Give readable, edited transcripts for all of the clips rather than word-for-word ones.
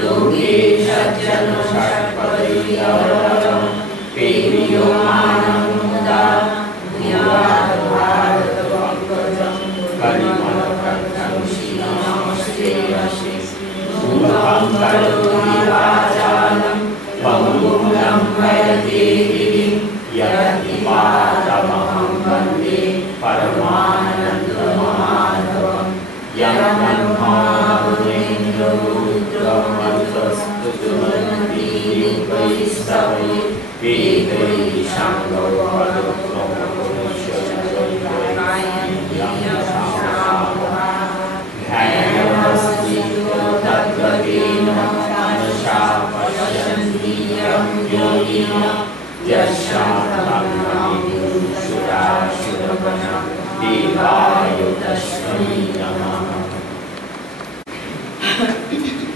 लोके सज्जन षट्पदवीयरं प्रेम्यमानं मुदा भूयात् भारतपङ्कजं कलिमलकट्टं श्रीनमस्ते वशे मूलं करोति वाचालं पङ्गुं लम्बयते गिरिं यत्किपातमहं वन्दे परमानन्दमाधवं यं ब्रह्मा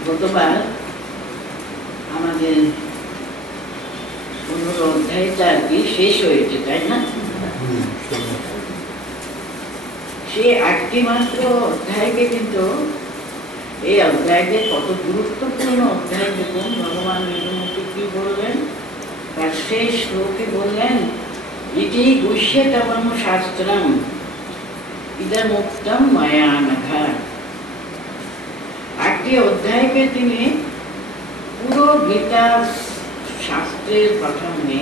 গতবার আমাদের 15 অধ্যায়টা আর কি শেষ হয়েছে, তাই না? সে 8টি মাত্র অধ্যায়কে কিন্তু এই অধ্যায়কে কত গুরুত্বপূর্ণ অধ্যায় দেখুন। ভগবান বিষ্ণু কি বললেন, তার শেষ শ্লোকে বললেন, ইতি গুষ্যতমং শাস্ত্রম ইদমুক্তম ময়া নঘ। 8টি অধ্যায়কে তিনি পুরো গীতা শাস্ত্রের প্রথমে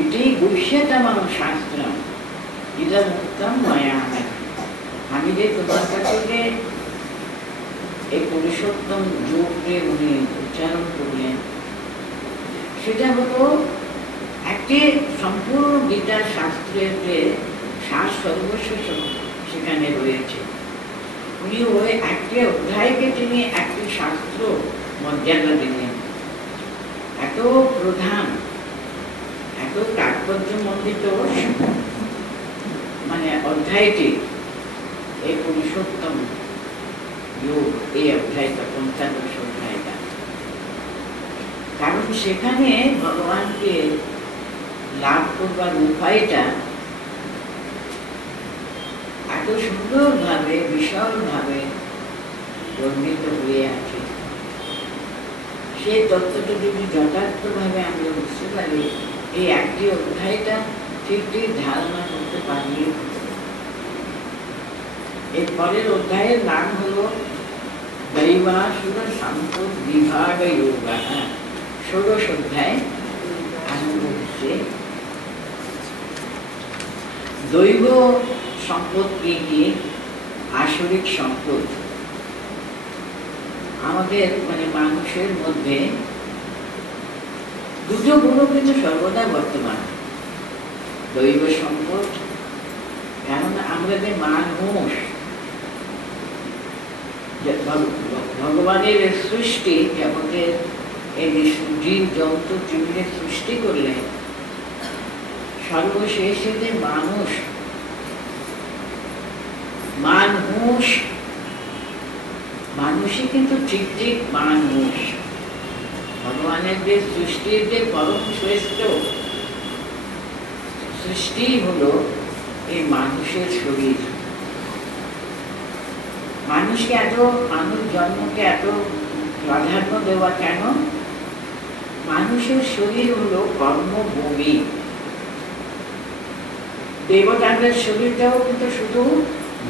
ইতি গুষ্যতমং শাস্ত্রম ইদমুক্তম ময়া নঘ। আমি যে তোমার কাছে যে এই পুরুষোত্তম যোগকে উনি উচ্চারণ করলেন, সেটা হলো একটি সম্পূর্ণ গীতা শাস্ত্রের যে সার সর্বস্ব সেখানে রয়েছে। উনি ওই একটি অধ্যায়কে তিনি একটি শাস্ত্র মর্যাদা দিলেন। এত প্রধান, এত তাৎপর্যমণ্ডিত মানে অধ্যায়টি, এই পুরুষোত্তম যোগ, এই অধ্যায়টা 45 অধ্যায়টা। কারণ সেখানে ভগবানকে লাভ করবার উপায়টা এত সুন্দরভাবে বিশালভাবে বর্ণিত হয়ে আছে। সেই তত্ত্বটা যদি যথার্থভাবে আমরা বুঝতে পারি, এই একটি অধ্যায়টা ঠিক ঠিক ধারণা করতে পারলেই হতো। এর পরের অধ্যায়ের নাম হলো দৈবাসুর সম্পদ বিভাগ যোগা। 16 অধ্যায় আরম্ভ হচ্ছে। দৈব সম্পদ কি, আসরিক সম্পদ। আমাদের মানে মানুষের মধ্যে দুটো গুণ কিন্তু সর্বদা বর্তমান। দৈব সম্পদ, কারণ আমরা যে মানুষ, ভগবানের সৃষ্টি, জগতের এই জীব জন্তু জীবনের সৃষ্টি করলেন, সর্বশেষে যে মানুষ, মানুষই কিন্তু ঠিক ঠিক মানুষ। ভগবানের যে সৃষ্টির যে পরম শ্রেষ্ঠ সৃষ্টি হলো এই মানুষের শরীর। মানুষকে এত, মানুষ জন্মকে এত প্রাধান্য দেওয়া কেন? মানুষের শরীর হলো কর্মভূমি। দেবতাদের শরীরটাও কিন্তু শুধু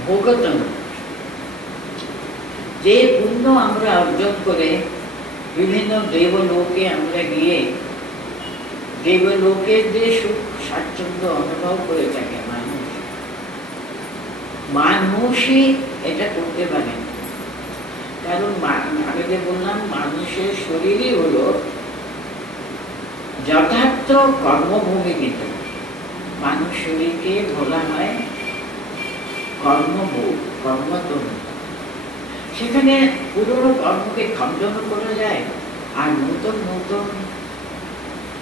ভোগতন। যে পুণ্য আমরা অর্জন করে বিভিন্ন দেবলোকে আমরা গিয়ে দেবলোকের যে সুখ স্বাচ্ছন্দ্য অনুভব করে থাকে মানুষই এটা করতে পারে। কারণ আমি যে বললাম, মানুষের শরীরই হলো যথার্থ কর্মভূমি। কিন্তু মানুষ শরীরকে বলা হয় কর্মভোগ, কর্মতনু। সেখানে পুরনো কর্মকে খণ্ডন করা যায়, আর নতুন নতুন,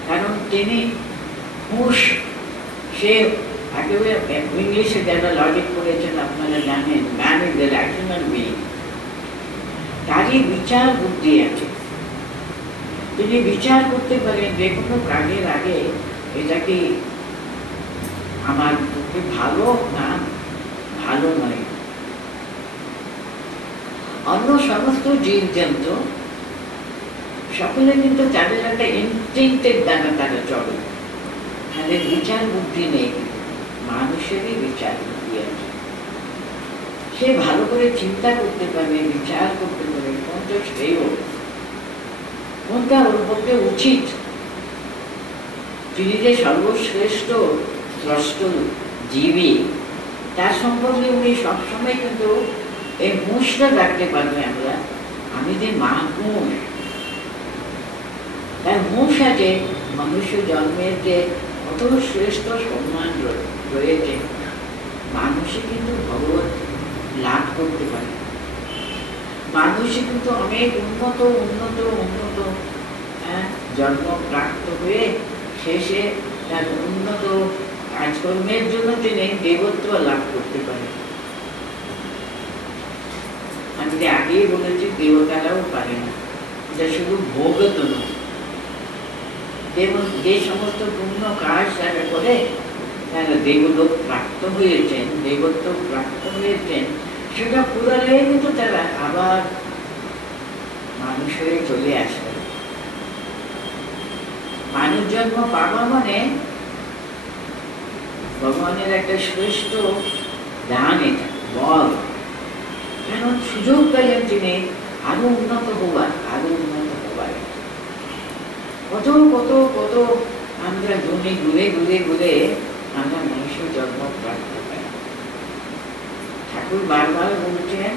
কারণ তিনি হুঁশ, সে একেবারে ইংলিশে যারা লজিক করেছেন আপনারা জানেন, man is the rational being. তারই বিচার বুদ্ধি আছে, তিনি বিচার করতে পারেন যে কোনো কাজের আগে এটা কি আমার পক্ষে ভালো না ভালো নয়। অন্য সমস্ত জীবজন্তু সকলে কিন্তু তাদের একটা ইনস্টিংক্টের দ্বারা তারা চলে, তাদের বিচার বুদ্ধি নেই। মানুষেরই বিচার বুদ্ধি আছে, সে ভালো করে চিন্তা করতে পারে, বিচার করতে পারে কোনটা শ্রেয়, কোনটা ওর পক্ষে উচিত। তিনি যে সর্বশ্রেষ্ঠ স্রষ্ট জীবী, তার সম্পর্কে উনি সবসময় কিন্তু এই হুঁশটা রাখতে পারবে আমরা, আমি যে মহাপুষ, তার হুঁশ আছে মনুষ্য জন্মের যে কত শ্রেষ্ঠ সম্মান রয়েছে, মানুষে কিন্তু ভগবত লাভ করতে পারে। মানুষে কিন্তু অনেক উন্নত উন্নত উন্নত জন্ম প্রাপ্ত হয়ে শেষে তার উন্নত কাজকর্মের জন্য তিনি দেবত্ব লাভ করতে পারে। আমি যে আগেই বলেছি দেবতারাও পারে না, এটা শুধু ভোগত নয়, যে সমস্ত পূর্ণ কাজ তারা করে তারা দেবলোক প্রাপ্ত হয়েছেন, দেবত্ব প্রাপ্ত হয়েছেন, সেটা পুরালে কিন্তু তারা আবার মানুষ হয়ে চলে আসবে। মানুষ জন্ম পাওয়া মানে ভগবানের একটা শ্রেষ্ঠ দান, এটা বল। কেন সুযোগ পেলেন তিনি আরো উন্নত হবার, আরো উন্নত হবার। কত কত কত আমরা জমি ঘুরে ঘুরে ঘুরে আমরা মনুষ্য জন্ম প্রাপ্ত পাই। ঠাকুর বারবার বলছেন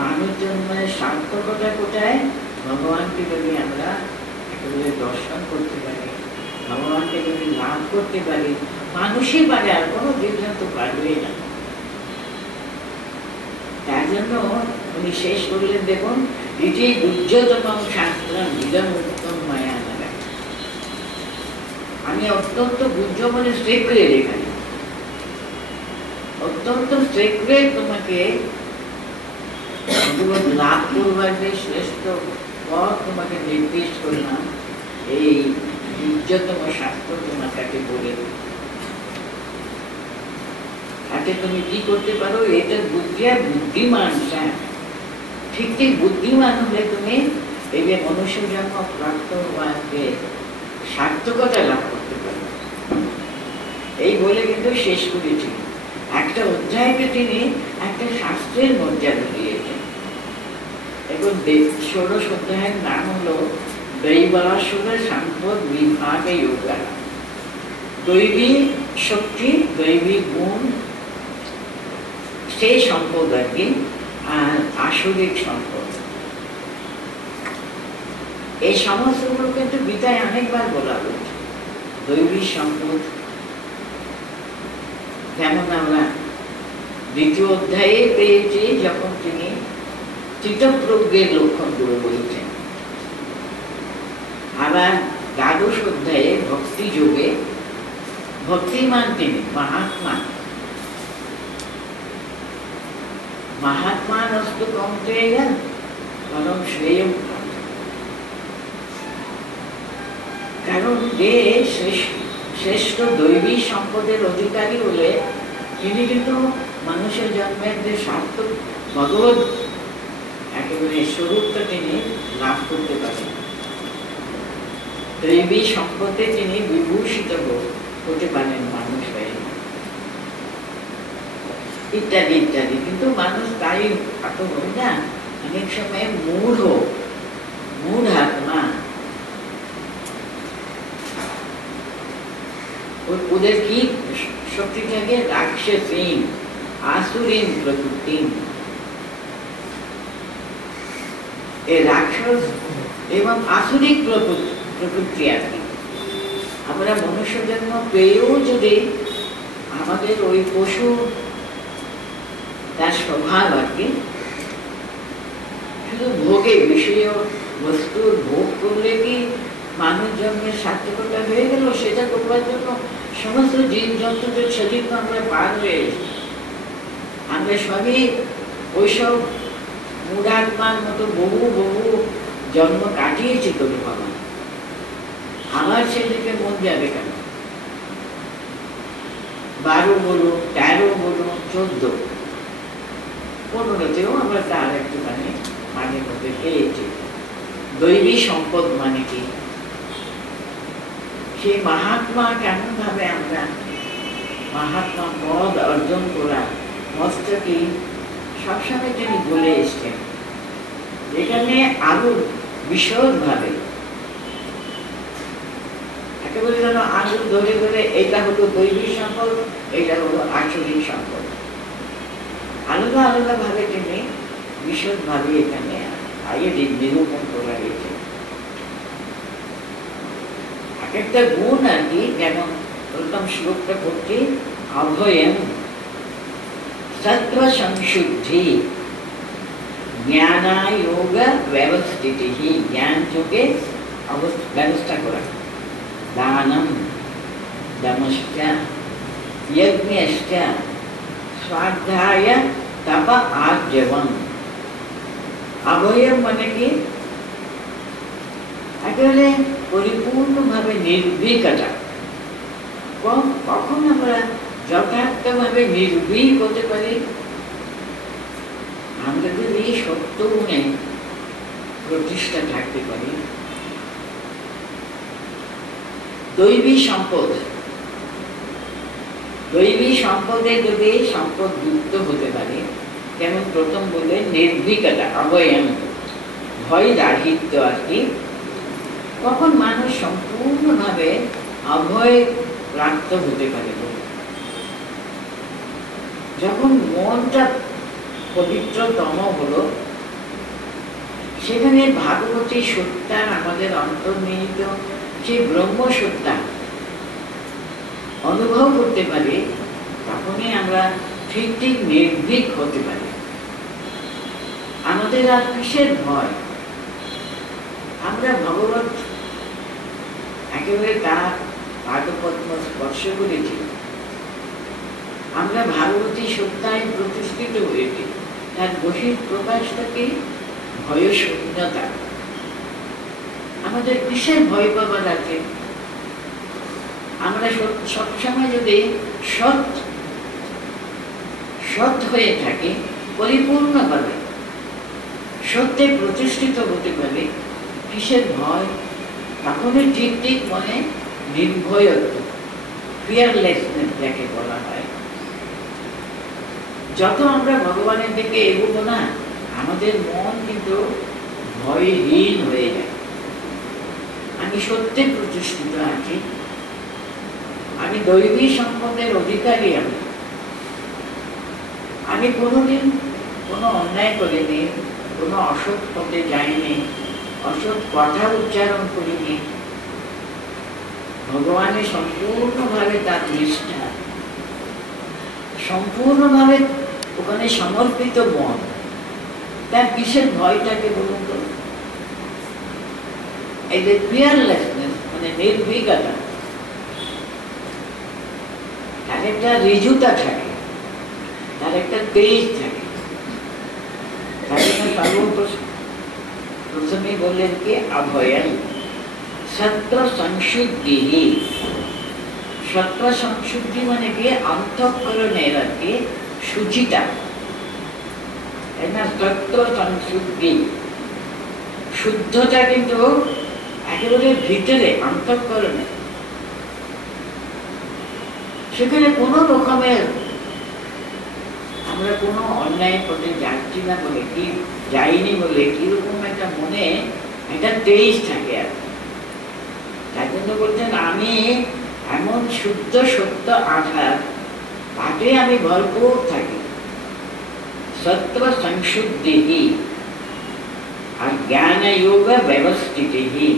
মানুষ জন্মের সার্থকতা কোথায়? ভগবানকে যদি আমরা একেবারে দর্শন করতে পারি, ভগবানকে যদি লাভ করতে পারি, মানুষই পারে, আর কোনো জীবজন্তু পারবেই না। তার জন্য উনি শেষ করলেন, দেখুন, এটি গুহ্যতম শাস্ত্র বিদম উত্তম মায়া নাগা। আমি অত্যন্ত গুহ্য মানে সিক্রেট, এখানে অত্যন্ত সিক্রেট তোমাকে লাভ করবার যে শ্রেষ্ঠ পথ তোমাকে নির্দেশ করলাম, এই গুহ্যতম শাস্ত্র তোমার কাছে বলে। তাতে তুমি কি করতে পারো? এটা বুদ্ধি আর বুদ্ধিমান, ঠিক ঠিক বুদ্ধিমান হলে তুমি এই যে মনুষ্য জন্ম প্রাপ্ত হওয়ার যে সার্থকতা লাভ করতে পারো। এই বলে কিন্তু শেষ করেছি। একটা অধ্যায়কে তিনি একটা শাস্ত্রের মর্যাদা দিয়েছেন। এখন ষোড়শ অধ্যায়ের নাম হলো দৈবাসুর সম্পদ বিভাগে যোগা। দৈবী শক্তি, দৈবী গুণ, সেই সম্পদ আর কি, আর আসরিক সম্পদ, এই সমস্তগুলো কিন্তু গীতায় অনেকবার বলা হয়েছে। দৈবী সম্পদ যেমন আমরা দ্বিতীয় অধ্যায়ে পেয়েছি, যখন তিনি চিত্তপ্রজ্ঞের লক্ষণগুলো বলেছেন। আবার দ্বাদশ অধ্যায়ে ভক্তি যোগে ভক্তিমান তিনি মহাত্মা। মহাত্মান অস্তু কৌন্তেয় পরম শ্রেয়ঃ। কারণ যে শ্রেষ্ঠ দৈবী সম্পদের অধিকারী হলে তিনি কিন্তু মানুষের জন্মের যে সার্থক ভগবত একেবারে স্বরূপটা তিনি লাভ করতে পারেন। দৈবী সম্পদে তিনি বিভূষিত হতে পারেন মানুষ হয়ে, ইত্যাদি ইত্যাদি। কিন্তু মানুষ তাই এত হয় না, অনেক সময় মূঢ় আত্মা, ওদের কি শক্তি থাকে? রাক্ষসীন আসুরিন প্রকৃতি। এই রাক্ষস এবং আসুরিক প্রকৃতি আর কি। আমরা মনুষ্য জন্ম পেয়েও যদি আমাদের ওই পশু তার স্বভাব আর কি, শুধু ভোগে, বিষয় বস্তুর ভোগ করলে কি মানুষ জন্মের সার্থকতা হয়ে গেল? সেটা করবার জন্য সমস্ত জীব জন্তুদের শরীর আমরা পার হয়ে এসেছি। আমরা সবই ওইসব মূঢ়াত্মার মতো বহু বহু জন্ম কাটিয়েছি তোর বাবা, আমার সেদিকে মন যাবে কেন? 12 বলুন, 13 বলুন, 14, 15তেও আমরা তার একটুখানি মাঝে মধ্যে পেয়েছি। দৈবী সম্পদ মানে কি? সেই মাহাত্মা কেমন ভাবে আমরা মাহাত্মা পদ অর্জন করা মস্তকে সবসময় তিনি বলে এসছেন। এখানে আরো বিশদ ভাবে একেবারে যেন আঙুল ধরে ধরে এটা হলো দৈবিক সম্পদ, এটা হলো আচরিক সম্পদ, আলাদা আলাদা ভাবে তিনি বিশদ ভাবে এখানে আগে নিরূপণ করা হয়েছে। এক একটা গুণ আর কি, যেমন প্রথম শ্লোকটা করছি, অভয়ম সত্ত্ব সংশুদ্ধি জ্ঞানায়োগ ব্যবস্থিতি, জ্ঞান যোগে ব্যবস্থা করা, দানম দমশ্চ যজ্ঞশ্চ স্বাধ্যায় তপ আর্জবম। অভয়ম মানে কি? একেবারে পরিপূর্ণভাবে নির্ভীকতা। কখন আমরা যথার্থভাবে নির্ভীক হতে পারি? আমরা যদি সত্য গুণে প্রতিষ্ঠা থাকতে পারি। দৈবী সম্পদ, দৈবী সম্পদে যদি সম্পদ যুক্ত হতে পারে, যেমন প্রথম বললেন নির্ভীকতা, অভয়ম, ভয় রাহিত্য আর কি। কখন মানুষ সম্পূর্ণভাবে অভয় প্রাপ্ত হতে পারে? যখন মনটা পবিত্রতম হলো, সেখানে ভাগবতী সত্তার আমাদের অন্তর্নিহিত সেই ব্রহ্ম সত্তা অনুভব করতে পারি, তখনই আমরা ঠিক ঠিক নির্ভীক হতে পারি। আমাদের আর কিসের ভয়? আমরা ভগবত একেবারে তার পাদপদ্ম স্পর্শ করেছি, আমরা ভাগবতী সত্তায় প্রতিষ্ঠিত হয়েছি। তার বহির প্রকাশটাকে ভয় শূন্যতা। আমাদের কিসের ভয় পাবার আছে? আমরা সবসময় যদি সৎ হয়ে থাকি, পরিপূর্ণভাবে সত্যে প্রতিষ্ঠিত হতে পারে, কিসের ভয়? তখনই ঠিক ঠিক মনে নির্ভয়ত্ব, ফিয়ারলেসনেস যাকে বলা হয়। যত আমরা ভগবানের দিকে এগোবো না, আমাদের মন কিন্তু ভয়হীন হয়ে যায়। আমি সত্যে প্রতিষ্ঠিত আছি, আমি দৈবী সম্পদের অধিকারী, আমি কোনোদিন কোনো অন্যায় করিনি, কোনো অসৎ পথে যাইনি, অসৎ কথা উচ্চারণ করিনি। ভগবানের সম্পূর্ণভাবে তার নিষ্ঠা, সম্পূর্ণভাবে ওখানে সমর্পিত মন, তার কিসের ভয়টাকে বলুন তো? এই যে ফিয়ারলেসনেস মানে নির্ভীকতা, তার একটা ঋজুতা থাকে, তার একটা তেজ থাকে। তার জন্য প্রথমে বললেন কি অভয়ম সত্য সংশুদ্ধি। সত্য সংশুদ্ধি মানে কি? অন্তঃকরণের আর কি শুচিতা, তাই না? সত্য সংশুদ্ধি, শুদ্ধতা কিন্তু একেবারে ভিতরে, অন্তঃকরণে। সেখানে কোনো রকমের আমরা কোনো অন্যায় পথে যাচ্ছি না বলে কি, যাইনি বলে কিরকম একটা মনে একটা তেজ থাকে। আর তাই জন্য বলছেন আমি এমন শুদ্ধ সত্য আধার, তাতে আমি ভরপুর থাকি। সত্য সংশুদ্ধি আর জ্ঞান যোগ ব্যবস্থিতি।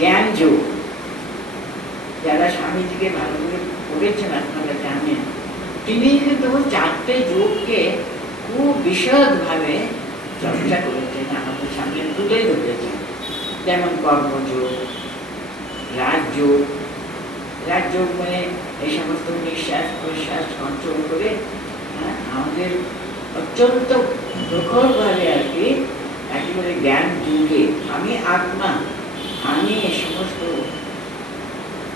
জ্ঞান যোগ, যারা স্বামীজিকে ভালো করে পড়েছেন আপনারা জানেন, তিনি কিন্তু চারটে যোগকে খুব বিশদভাবে চর্চা করেছেন, আমাদের সামনে তুলে ধরেছেন। যেমন কর্মযোগ, রাজযোগ। রাজযোগ মানে এই সমস্ত নিঃশ্বাস প্রশ্বাস কন্ট্রোল করে আমাদের অত্যন্ত প্রখরভাবে আর কি একেবারে জ্ঞান যুগে আমি আত্মা, আমি এ সমস্ত,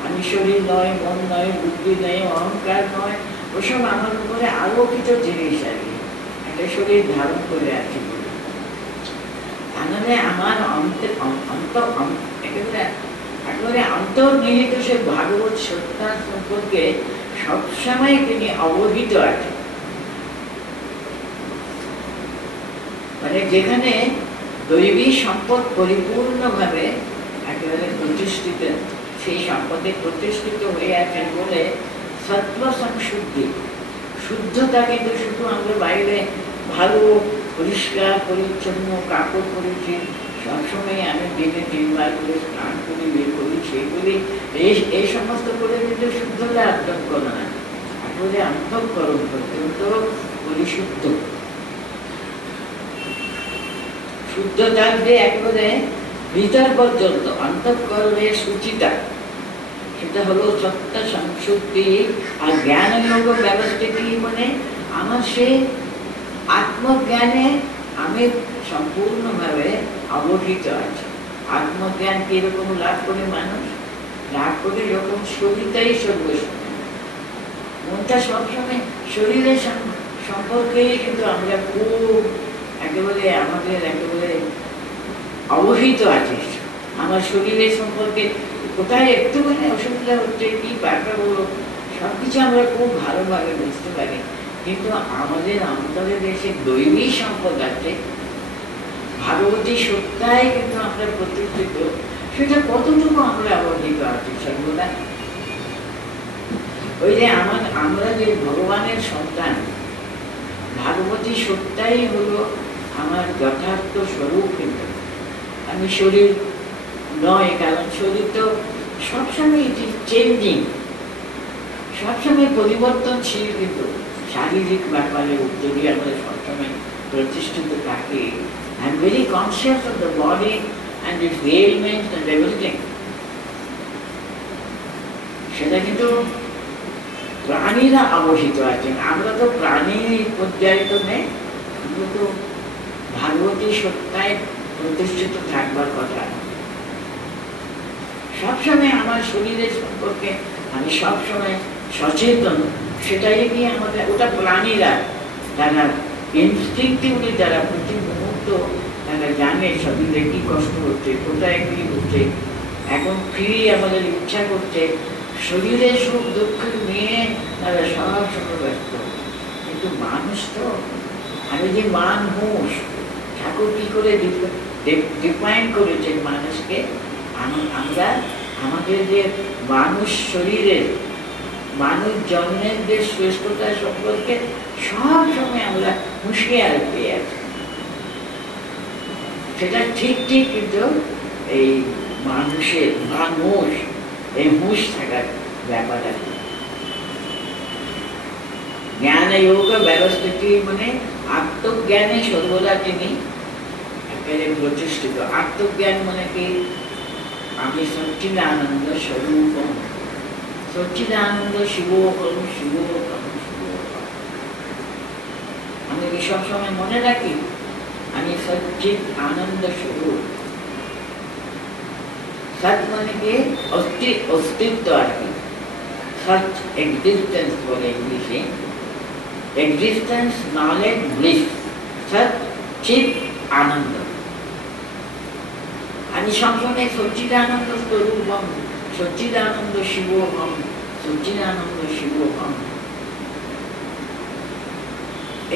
আমি শরীর নয়, মন নয়, বুদ্ধি নয়, অহংকার নয়, ওসব আমার উপরে আরো কিছু জিনিস আর কি একটা শরীর ধারণ করে আছে বলে মানে আমার একেবারে অন্তর্নিহিত সে ভাগবত সত্তা সম্পর্কে সবসময় তিনি অবহিত আছেন। মানে যেখানে দৈবী সম্পদ পরিপূর্ণভাবে একেবারে প্রতিষ্ঠিত, সেই সম্পদে প্রতিষ্ঠিত হয়ে আছেন বলে সত্ত্ব সংশুদ্ধি, শুদ্ধতা কিন্তু শুধু আমরা বাইরে ভালো পরিষ্কার পরিচ্ছন্ন কাপড় পরেছি, সবসময় আমি দিনে 3 বার করে স্নান করি, বের করি, সেইগুলি এই সমস্ত করে কিন্তু শুদ্ধতা অর্জন করা না, একেবারে অন্তঃকরণ অত্যন্ত পরিশুদ্ধ। শুদ্ধতার যে একেবারে ভিতর পর্যন্ত অন্তঃকরণের সূচিতা, সেটা হলো সত্য সংশুদ্ধি। আর জ্ঞান যোগ ব্যবস্থা কি, মানে আমার সে আত্মজ্ঞানে আমি সম্পূর্ণভাবে অবহিত আছি। আত্মজ্ঞান কিরকম লাভ করে মানুষ? লাভ করে যখন শরীরটাই সর্বস্ব, মনটা সবসময় শরীরের সম্পর্কে কিন্তু আমরা খুব একেবারে আমাদের একেবারে অবহিত আছি। আমার শরীরের সম্পর্কে কোথায় একটুখানি অসুবিধা হচ্ছে, কি ব্যাপার হলো, সবকিছু আমরা খুব ভালোভাবে বুঝতে পারি। কিন্তু আমাদের অন্তরে দেশে দৈবী সম্পদ আছে, ভাগবতী সত্তায় কিন্তু আমরা প্রতিষ্ঠিত, সেটা কতটুকু আমরা অবহিত আছি সর্বদা। ওই যে আমরা যে ভগবানের সন্তান, ভাগবতী সত্তাই হলো আমার যথার্থ স্বরূপ। কিন্তু আমি শরীর নয়, কারণ শরীর তো সবসময় চেঞ্জিং, সবসময় পরিবর্তনশীল, কিন্তু শারীরিক ব্যাপারে উত্তরই আমরা সবসময় প্রতিষ্ঠিত থাকি। I am very conscious of the body and its ailments and everything. সেটা কিন্তু প্রাণীরা অবহিত আছেন, আমরা তো প্রাণী পর্যায়ে তো নেই, আমরা তো ভাগবতী সত্তায় প্রতিষ্ঠিত থাকবার কথা। সবসময় আমার শরীরের সম্পর্কে আমি সবসময় সচেতন, সেটাই কি আমাদের, ওটা প্রাণীরা তারা ইনস্টিংক্টিভলি তারা প্রতি মুহূর্ত তারা জানে শরীরে কি কষ্ট হচ্ছে, কোথায় কি হচ্ছে, এখন ফিরে আমাদের ইচ্ছা করছে, শরীরে সুখ দুঃখ নিয়ে তারা সবসময় ব্যস্ত। কিন্তু মানুষ তো, আমি যে মানুষ, ঠাকুর কি করে ডিফাইন করেছেন মানুষকে, আমরা আমাদের যে মানুষ শরীরের, মানুষ জন্মের যে শ্রেষ্ঠতা সম্পর্কে সব সময় আমরা হুঁশিয়ার পেয়ে আছি। সেটা ঠিক ঠিক, কিন্তু এই মানুষের মানুষ এই হুঁশ থাকার ব্যাপার আছে। জ্ঞান যোগ ব্যবস্থিতি মানে আত্মজ্ঞানে সর্বদা তিনি একেবারে প্রতিষ্ঠিত। আত্মজ্ঞান মানে কি, আমি সচ্চিদানন্দ স্বরূপম, সচ্চিদানন্দ শিবোহম শিবোহম শিবোহম। আমি কি সবসময় মনে রাখি আমি সচ্চিদ আনন্দ স্বরূপ। সৎ মানে কি অস্তিত্ব আর কি, সৎ এক্সিস্টেন্স বলে ইংলিশে, এক্সিস্টেন্স নলেজ ব্লিস, সৎ চিৎ আনন্দ। আমি সবসময় সচ্চিদানন্দ স্বরূপম, সচ্চিদানন্দ শিবোহম, সচ্চিদানন্দ শিবোহম।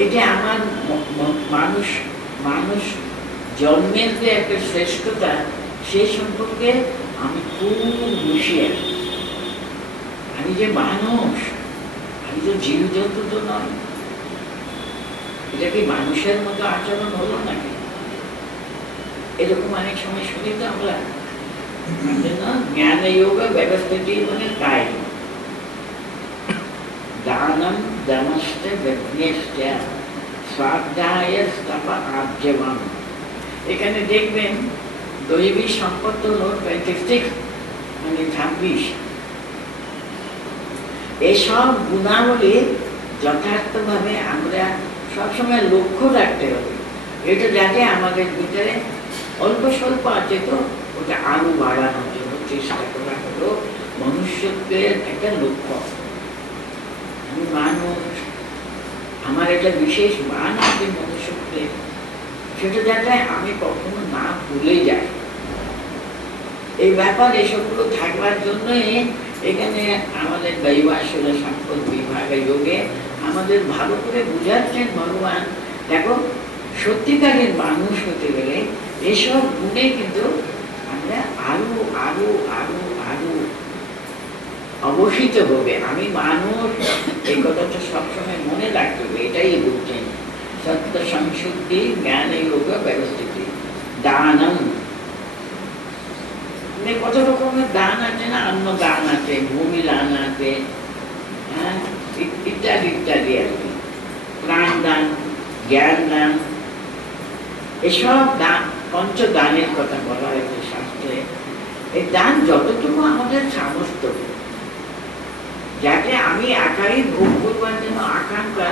এটা আমার মানুষ জন্মের যে একটা শ্রেষ্ঠতা, সেই সম্পর্কে আমি খুব হুঁশিয়ার। আমি যে মানুষ, আমি তো জীবজন্তু তো নয়। এটা কি মানুষের মতো আচরণ হলো নাকি? এরকম অনেক সময় শুনি তো আমরা। জ্ঞান যোগ ব্যবস্থিতি মানে তাই, দানম দমশ্চ যজ্ঞশ্চ স্বাধ্যায় তপ আর্জবম। এখানে দেখবেন দৈবী সম্পদ হল 26 মানে 26। এসব গুণাবলী যথার্থভাবে আমরা সবসময় লক্ষ্য রাখতে হবে। এটা যাতে আমাদের ভিতরে অল্প স্বল্প আছে তো ওটা আরো বাড়ানোর জন্য চেষ্টা করা হলো মনুষ্যত্বের একটা লক্ষ্য। আমি মানুষ, আমার একটা বিশেষ মান আছে মনুষ্যত্বে, সেটা যাতে আমি কখনো না ভুলে যাই। এই ব্যাপার এসবগুলো থাকবার জন্যই এখানে আমাদের দৈবাসুর সম্পদ বিভাগে যোগে আমাদের ভালো করে বুঝাচ্ছেন ভগবান, দেখো সত্যিকারের মানুষ হতে গেলে এসব গুণে কিন্তু আমরা আরো আরো আরো আরো অবসিত হবে। আমি মানুষ, এই কথাটা সবসময় মনে রাখতে হবে। এটাই বলছেন সত্য সংশুদ্ধি জ্ঞান যোগ ব্যবস্থিতি দানম। কত রকমের দান আছে না, অন্ন দান আছে, ভূমি দান আছে, হ্যাঁ ইত্যাদি ইত্যাদি আছে, প্রাণ দান, জ্ঞান দান, এসব দান পঞ্চদানের কথা বলা হয়েছে শাস্ত্রে। এই দান যতটুকু আমাদের সামর্থ্য, যাতে আমি একাই ভোগ করবার জন্য আকাঙ্ক্ষা,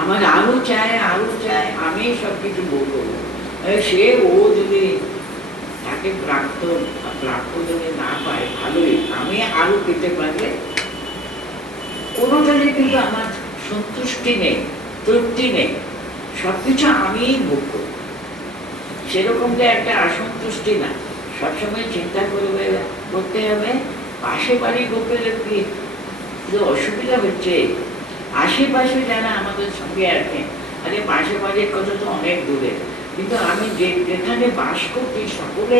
আমার আরো চাই আমি সবকিছু ভোগ করবো, সে ও যদি তাকে প্রাপ্ত যদি না পায় ভালোই, আমি আরো পেতে পারলে কোনোটাই কিন্তু আমার সন্তুষ্টি নেই, তৃপ্তি নেই, সবকিছু আমি ভোগ করব, সেরকম যে একটা অসন্তুষ্টি না। সবসময় চিন্তা করতে হবে পাশে বাড়ির লোকের কি অসুবিধা হচ্ছে, আশেপাশে যারা আমাদের সঙ্গে আছে, আরে পাশে বাড়ির কথা তো অনেক দূরে, কিন্তু আমি যেখানে বাস করছি সকলে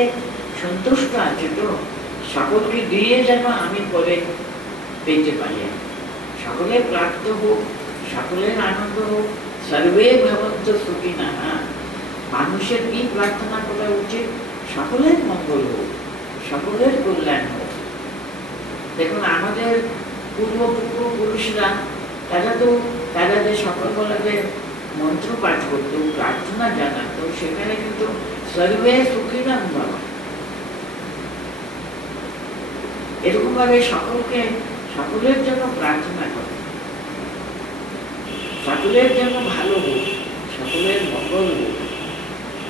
সন্তুষ্ট আছে তো, সকলকে দিয়ে যেন আমি পরে পেতে পারি, সকলের প্রাপ্ত হোক, সকলের আনন্দ হোক, সর্বে ভবন্ত সুখিনা। মানুষের কি প্রার্থনা করা উচিত? সকলের মঙ্গল হোক, সকলের কল্যাণ হোক। দেখুন আমাদের পূর্বপুরুষরা তারা যে সকলবেলাতে মন্ত্র পাঠ করতো, প্রার্থনা জানাতো, সেখানে কিন্তু সর্বে সুখিনা বাবা, এরকম ভাবে সকলের জন্য প্রার্থনা করে, সকলের জন্য ভালো হোক, সকলের মঙ্গল হোক,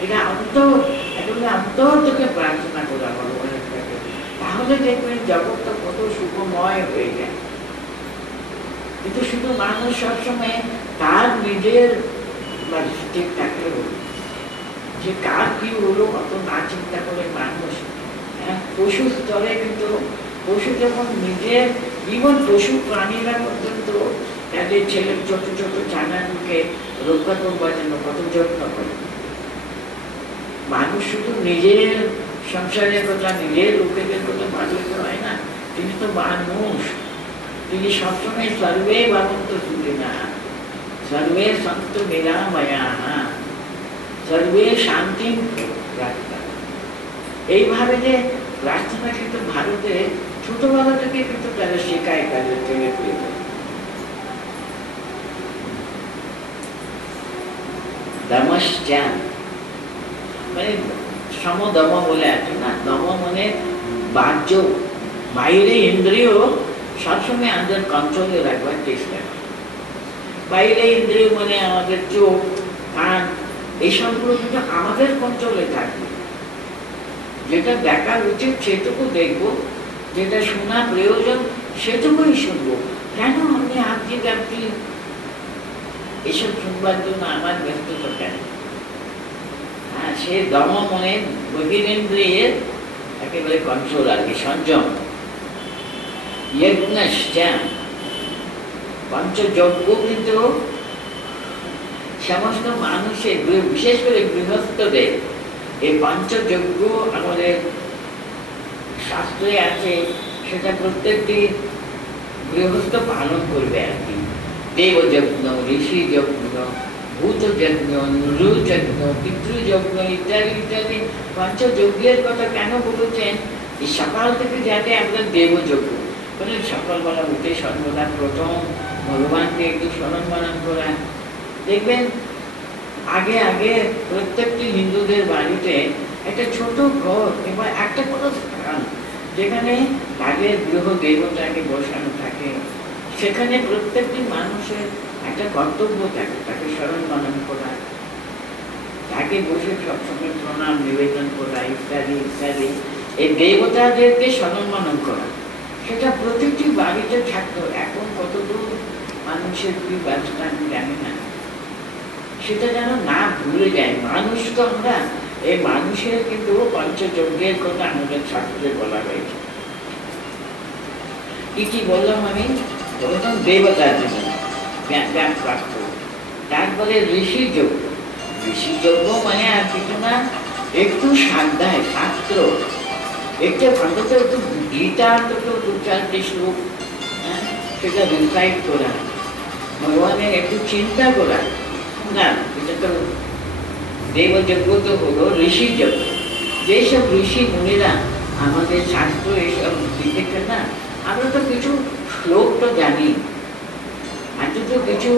এটা অন্তর থেকে প্রার্থনা করা ভগবানের কাছে। তাহলে দেখবেন জগৎটা কত সুখময় হয়ে যায়। কিন্তু শুধু মানুষ সবসময় তার নিজের ঠিক থাকলে হল, যে কার কি হলো অত না চিন্তা করে মানুষ। পশু স্তরে কিন্তু পশু যখন নিজের জীবন, পশু প্রাণীরা পর্যন্ত তাদের ছেলের ছোট ছোট চানাকে রক্ষা করবার জন্য কত যত্ন করে। মানুষ শুধু নিজের সংসারের কথা, নিজের লোকেদের কথা ভাবলে হয় না, তিনি তো মানুষ, তিনি সবসময় সর্বে ভবন্ত সুখিনা, সর্বে সন্তু নিরাময়াঃ, সর্বে শান্তি প্রার্থনা। এইভাবে যে প্রার্থনা কিন্তু ভারতে ছোটবেলা থেকে কিন্তু তারা শেখায় তাদের ছেলে পেয়ে। দমশ্চান মানে সমদম বলে আছে না, দম মানে বাহ্য, বাইরে ইন্দ্রিয় সবসময় আমাদের কন্ট্রোলে রাখবার চেষ্টা করে। বাইরে ইন্দ্রিয় মানে আমাদের চোখ, কান, এইসবগুলো কিন্তু আমাদের কন্ট্রোলে থাকবে। যেটা দেখার উচিত সেটুকু দেখবো, যেটা শোনা প্রয়োজন সেটুকুই শুনবো। কেন আমি আপনি এসব শুনবার জন্য আমার ব্যস্ততা কেন? সে দম মনে বহিরেন্দ্রিয়ের একেবারে কন্ট্রোল আর কি, সংযম। পঞ্চযজ্ঞ কিন্তু সমস্ত মানুষের, বিশেষ করে গৃহস্থদের এই পঞ্চযজ্ঞ আমাদের শাস্ত্রে আছে, সেটা প্রত্যেকটি গৃহস্থ পালন করবে আর কি। দেবযজ্ঞ, ঋষি যজ্ঞ, ভূত যজ্ঞ, নৃযজ্ঞ, পিতৃযজ্ঞ ইত্যাদি ইত্যাদি পঞ্চযজ্ঞের কথা কেন বলেছেন? এই সকাল থেকে যাতে আমরা দেবযজ্ঞ মানে সকালবেলা উঠে সর্বদা প্রথম ভগবানকে একটু স্মরণ বারণ করা। দেখবেন আগে আগে প্রত্যেকটি হিন্দুদের বাড়িতে একটা ছোট ঘর কিংবা একটা কোনো স্থান যেখানে তাদের গৃহ দেবতাকে বসানো থাকে, সেখানে প্রত্যেকটি মানুষের একটা কর্তব্য থাকে তাকে স্মরণ বারণ করা, তাকে বসে সবসময় প্রণাম নিবেদন করা ইত্যাদি ইত্যাদি। এই দেবতাদেরকে স্মরণ বারণ করা সেটা প্রতিটি বাড়িতে থাকতো। এখন কতদূর মানুষের কি ব্যবস্থা আমি জানি না, সেটা যেন না ভুলে যাই। মানুষ তো আমরা, এই মানুষের কিন্তু পঞ্চযজ্ঞের কথা আমাদের শাস্ত্রে বলা হয়েছে। কি কি বললাম আমি? প্রথম দেবতার জীবন, জ্ঞান প্রাপ্ত, তারপরে ঋষি যজ্ঞ। ঋষি যজ্ঞ মানে আর কিছু না, একটু সাধ্যায় শাস্ত্র, একটু অন্তত একটু গীতা, অন্তত 2-4টি শ্লোক সেটা রিসাইট করা, ভগবানের একটু চিন্তা করা। না, এটা তো দেবযজ্ঞ তো হলো ঋষি যজ্ঞ। যেসব ঋষি মুনিরা আমাদের শাস্ত্র এইসব লিখেছেন না, আমরা তো কিছু শ্লোক তো জানি, অন্তত কিছু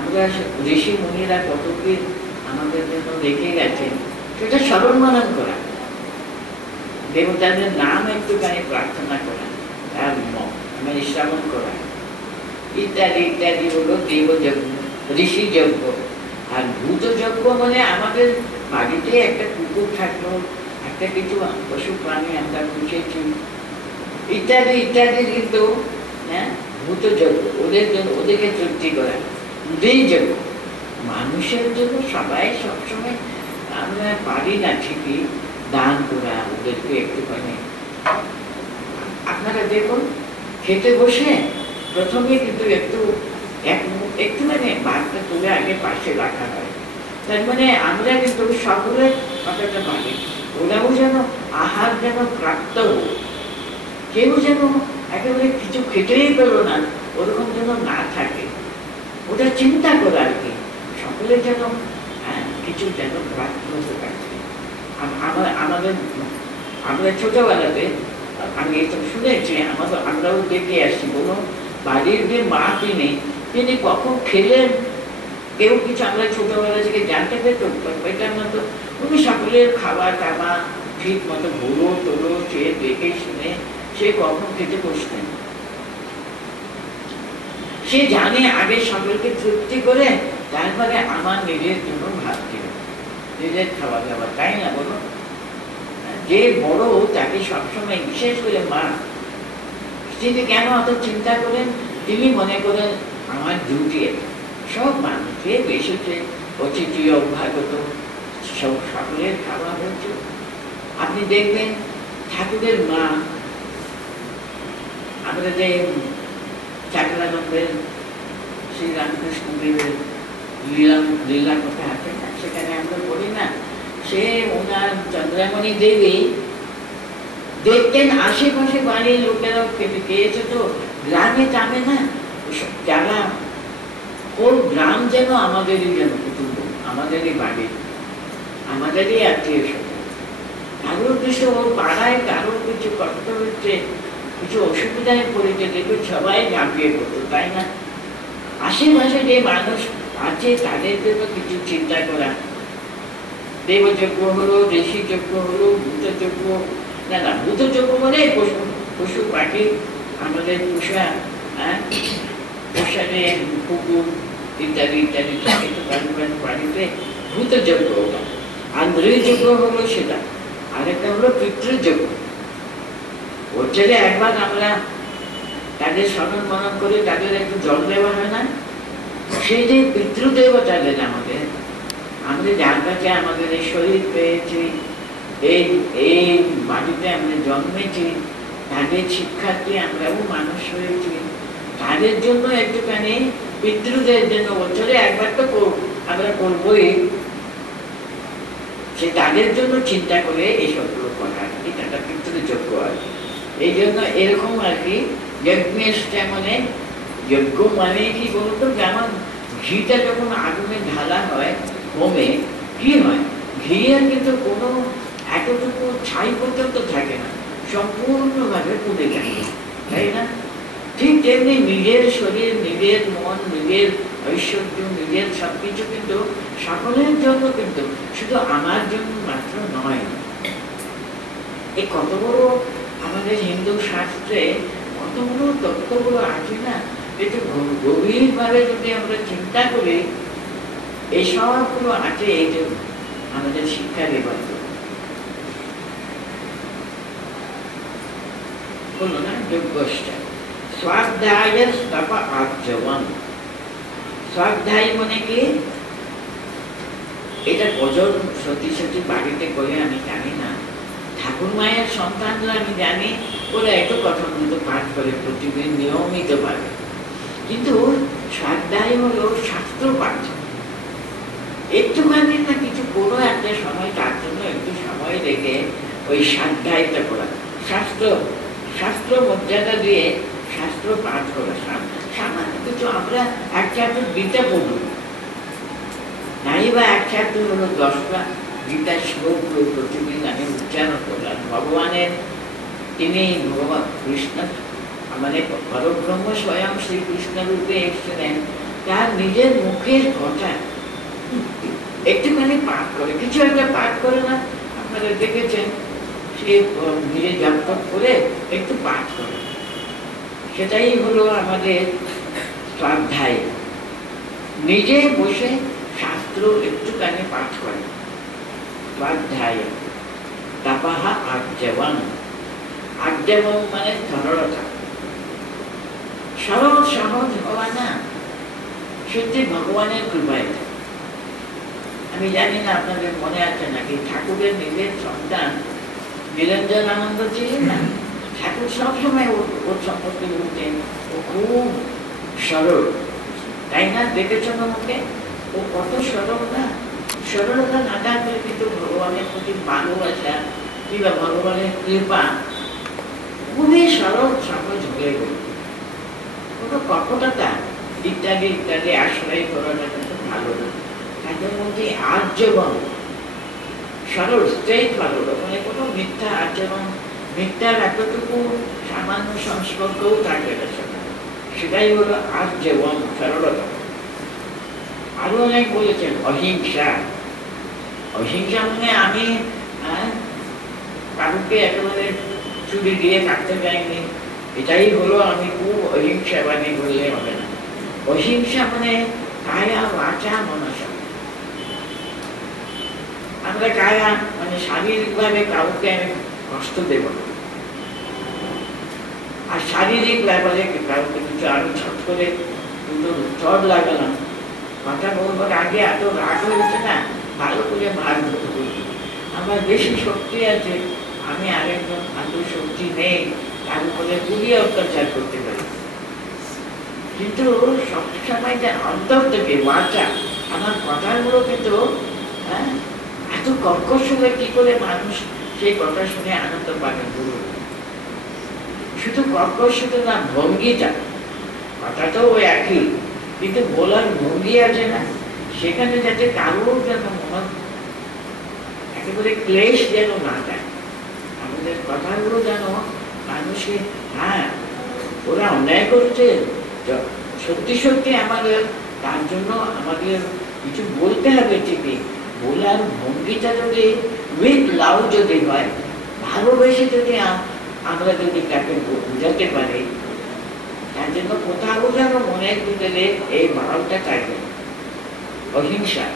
আমরা ঋষি মুনিরা কত কি আমাদের জন্য রেখে গেছেন সেটা স্মরণ মনন করা, দেবতাদের নাম একটুখানি প্রার্থনা করা, তার মানে শ্রবণ করা, ইত্যাদি ইত্যাদি হলো দেবযজ্ঞ, ঋষি যজ্ঞ। আর ভূত যজ্ঞ মানে আমাদের বাড়িতে একটা কুকুর থাকলো, একটা কিছু পশু প্রাণী আমরা পুষেছি, ইত্যাদি ইত্যাদি, কিন্তু হ্যাঁ ভূত যজ্ঞ, ওদের জন্য, ওদেরকে তৃপ্তি করা। দেই যজ্ঞ মানুষের জন্য, সবাই সবসময় আমরা পারি না ঠিকই দান করা, ওদেরকে একটুখানি। আপনারা দেখুন, খেতে বসে প্রথমে কিন্তু একটু মানে ভাতটা তুলে আগে পাশে রাখা হয়। তার মানে আমরা কিন্তু সকলের কথাটা মানি, ওরাও যেন আহার যেন প্রাপ্ত হোক, কেউ যেন একেবারে কিছু খেতেই পেলো না ওরকম যেন না থাকে, ওটা চিন্তা করা আর কি, সকলে যেন কিছু যেন প্রাপ্ত হতে পারে। আমাদের আমরা ছোটবেলাতে আমি এইসব শুনেছি, আমরাও দেখে আসছি, কোনো বাড়ির যে মা তিনি কখন খেলেন কেউ কিছু আমরা ছোটবেলা থেকে জানতে পেত, পেতাম না। তো উনি সকলের খাওয়া টাওয়া ঠিক মতো ভুলো তোলো সে দেখে শুনে সে কখন খেতে বসতেন, সে জানে আগে সকলকে তৃপ্তি করে তারপরে আমার নিজের জন্য ভাবতে হবে, নিজের খাওয়া দাওয়া, তাই না বলো? যে বড় তাকে সবসময়, বিশেষ করে মা, তিনি কেন অত চিন্তা করেন? তিনি মনে করেন আমার ডিউটি, সব মানুষকে বেসেছে অতিথি অভ্যাগত সব সকলের খাওয়া হয়েছে। আপনি দেখবেন ঠাকুরের মা, আমরা যে চাকলানন্দের শ্রীরামকৃষ্ণ দেবের লীলা কথা আছে না, সেখানে আমরা বলি না, সে ওনার চন্দ্রামণি দেবী দেখতেন আশেপাশে বাড়ির লোকেরাও খেয়েছে, তো গ্রামে যাবে না, যারা ওর গ্রাম যেন আমাদেরই যেন কুটুম্ব, আমাদেরই বাড়ি, আমাদেরই আত্মীয় স্বজন। কারোর কিছু ওর পাড়ায় কারোর কিছু কষ্ট হচ্ছে, কিছু অসুবিধায় পড়েছে, দেখবে সবাই ঝাঁপিয়ে পড়তো, তাই না? আশেপাশে যে মানুষ আছে তাদের জন্য কিছু চিন্তা করা। দেবযজ্ঞ হলো, ঋষি যজ্ঞ হলো, ভূতযজ্ঞ, না ভূতযজ্ঞ মানে পশু পাখি আমাদের পোষা, পোষারে কুকুর ইত্যাদি ইত্যাদি থাকে তো বাড়িতে, ভূতযজ্ঞ ওটা। আর নৃযজ্ঞ হলো সেটা, আরেকটা হলো পিতৃযজ্ঞ। ওর ছেলে একবার আমরা তাদের স্মরণ মনন করে তাদের একটু জল দেওয়া হয় না, সেই যে পিতৃদেবতাদের আমাদের, আমরা যার কাছে আমাদের এই শরীর পেয়েছি, এই বাড়িতে আমরা জন্মেছি, তাদের শিক্ষার্থী আমরাও মানুষ হয়েছি, তাদের জন্য একটুখানি পিতৃদের জন্য বছরে একবার তো আমরা করবোই, সে তাদের জন্য চিন্তা করে এইসবগুলো করা আর কি, তারা পিতৃযজ্ঞ আর কি। এই জন্য এরকম আর কি যজ্ঞেশটা মানে, যজ্ঞ মানে কি বলতো, যেমন ঘিটা যখন আগুনে ঢালা হয় হোমে, কি হয়, ঘিয়ের কিন্তু কোনো এতটুকু ছাই পর্যন্ত থাকে না, সম্পূর্ণভাবে পুড়ে যায়, তাই না? ঠিক তেমনি নিজের শরীর, নিজের মন, নিজের ঐশ্বর্য, নিজের সবকিছু কিন্তু সকলের জন্য, কিন্তু শুধু আমার জন্য মাত্র নয়। এই কত বড় আমাদের হিন্দু শাস্ত্রে কত বড় তত্ত্বগুলো আছে না, একটু গভীরভাবে যদি আমরা চিন্তা করি, এই সবগুলো আছে এই যে আমাদের শিক্ষা দেবার জন্য। বললো না যজ্ঞষ্টা স্বাধ্যায় স্তপ আর্জবম। স্বাধ্যায় মানে কি? এটা কজন সত্যি সত্যি বাড়িতে করে আমি জানি না। ঠাকুর মায়ের সন্তানরা আমি জানি ওরা একটু কথা মতো পাঠ করে প্রতিদিন নিয়মিত পারে, কিন্তু শ্রদ্ধায় হলো শাস্ত্র পাঠ। একটুখানি না কিছু কোনো একটা সময় তার জন্য একটু সময় রেখে ওই শ্রদ্ধায়টা করা, শাস্ত্র শাস্ত্র মর্যাদা দিয়ে শাস্ত্র পাঠ করা। সামান্য কিছু আমরা এক চ্যাপ্টার গীতা পড়ব, নাই বা এক চ্যাপ্টার হলো 10টা গীতার শ্লোকগুলো প্রতিদিন আমি উচ্চারণ করলাম। ভগবানের তিনি ভগবান কৃষ্ণ মানে পরব্রহ্ম স্বয়ং শ্রীকৃষ্ণ রূপে এসেছিলেন, তার নিজের মুখের কথা একটুখানি পাঠ করে, কিছু একটা পাঠ করে না, আপনারা দেখেছেন সে নিজে জপ করে একটু পাঠ করে, সেটাই হলো আমাদের শ্রদ্ধায়। নিজে বসে শাস্ত্র একটুখানি পাঠ করে, স্বাধ্যায়। তাপাহা আর্যবং, আর্যবং মানে সরলতা। সরল সহজ হওয়া না, সত্যি ভগবানের কৃপায়। আমি জানি না আপনাদের মনে আছে নাকি, ঠাকুরের নিজের সন্তান নিরঞ্জনানন্দ ছিলেন না, ঠাকুর সবসময় ওর সম্পর্কে বলতেন ও খুব সরল, তাই না? দেখেছ না মুখে ও কত সরল না? সরলতা না থাকলে কিন্তু ভগবানের প্রতি ভালোবাসা কিংবা ভগবানের কৃপা খুবই সরল সহজ হয়ে গেল। কোনো কপটতা ইত্যাদি ইত্যাদি আশ্রয় করাটা কিন্তু ভালো না। তাদের মধ্যে আর্যবং, সরল, স্ট্রেট ভালো, মানে কোনো মিথ্যা আচরণ, মিথ্যার এতটুকু সামান্য সংস্পর্কও থাকবে না, সেটাই হলো আর্যবং, সরলতা। আরো অনেক বলেছেন অহিংসা। অহিংসা মানে আমি কারুকে একেবারে চুরি দিয়ে কাটতে চাইনি, এটাই হলো আমি খুব অহিংসাবাদী বললে হবে না। অহিংসা মানে কায়া বাচা মনসা। আমরা কায়া মানে শারীরিকভাবে কাউকে আমি কষ্ট দেব না, আর শারীরিক ব্যাপারে কাউকে কিছু আরো ছট করে দুটো চড় লাগালাম, কথা বলবার আগে এত রাগ হয়েছে না, ভালো করে ভাগ ধরতে বলবো। আমার বেশি শক্তি আছে, আমি আরেকজন এত শক্তি নেই, তার উপরে খুবই অত্যাচার করতে পারি। কিন্তু সবসময় যে অন্তর থেকে বাঁচা, আমার কথাগুলো কিন্তু এত কর্কশ হলে কি করে মানুষ সেই কথা শুনে আনন্দ পাবে? শুধু কর্কশতা না, ভঙ্গিটা, কথা তো ওই একই, কিন্তু বলার ভঙ্গি আছে না, সেখানে যাতে কারোর যেন মন একেবারে ক্লেশ যেন না যায়। আমাদের কথাগুলো যেন মানুষের হ্যাঁ ওরা অন্যায় করছে, সত্যি সত্যি আমাদের তার জন্য আমাদের কিছু বলতে হবে ঠিকই, বলার ভঙ্গিটা যদি উইথ লাভ যদি হয়, ভালোবেসে যদি আমরা যদি তাকে বুঝাতে পারি, তার জন্য কোথাও যেন মনের ভিতরে এই ভাবটা থাকে অহিংসা।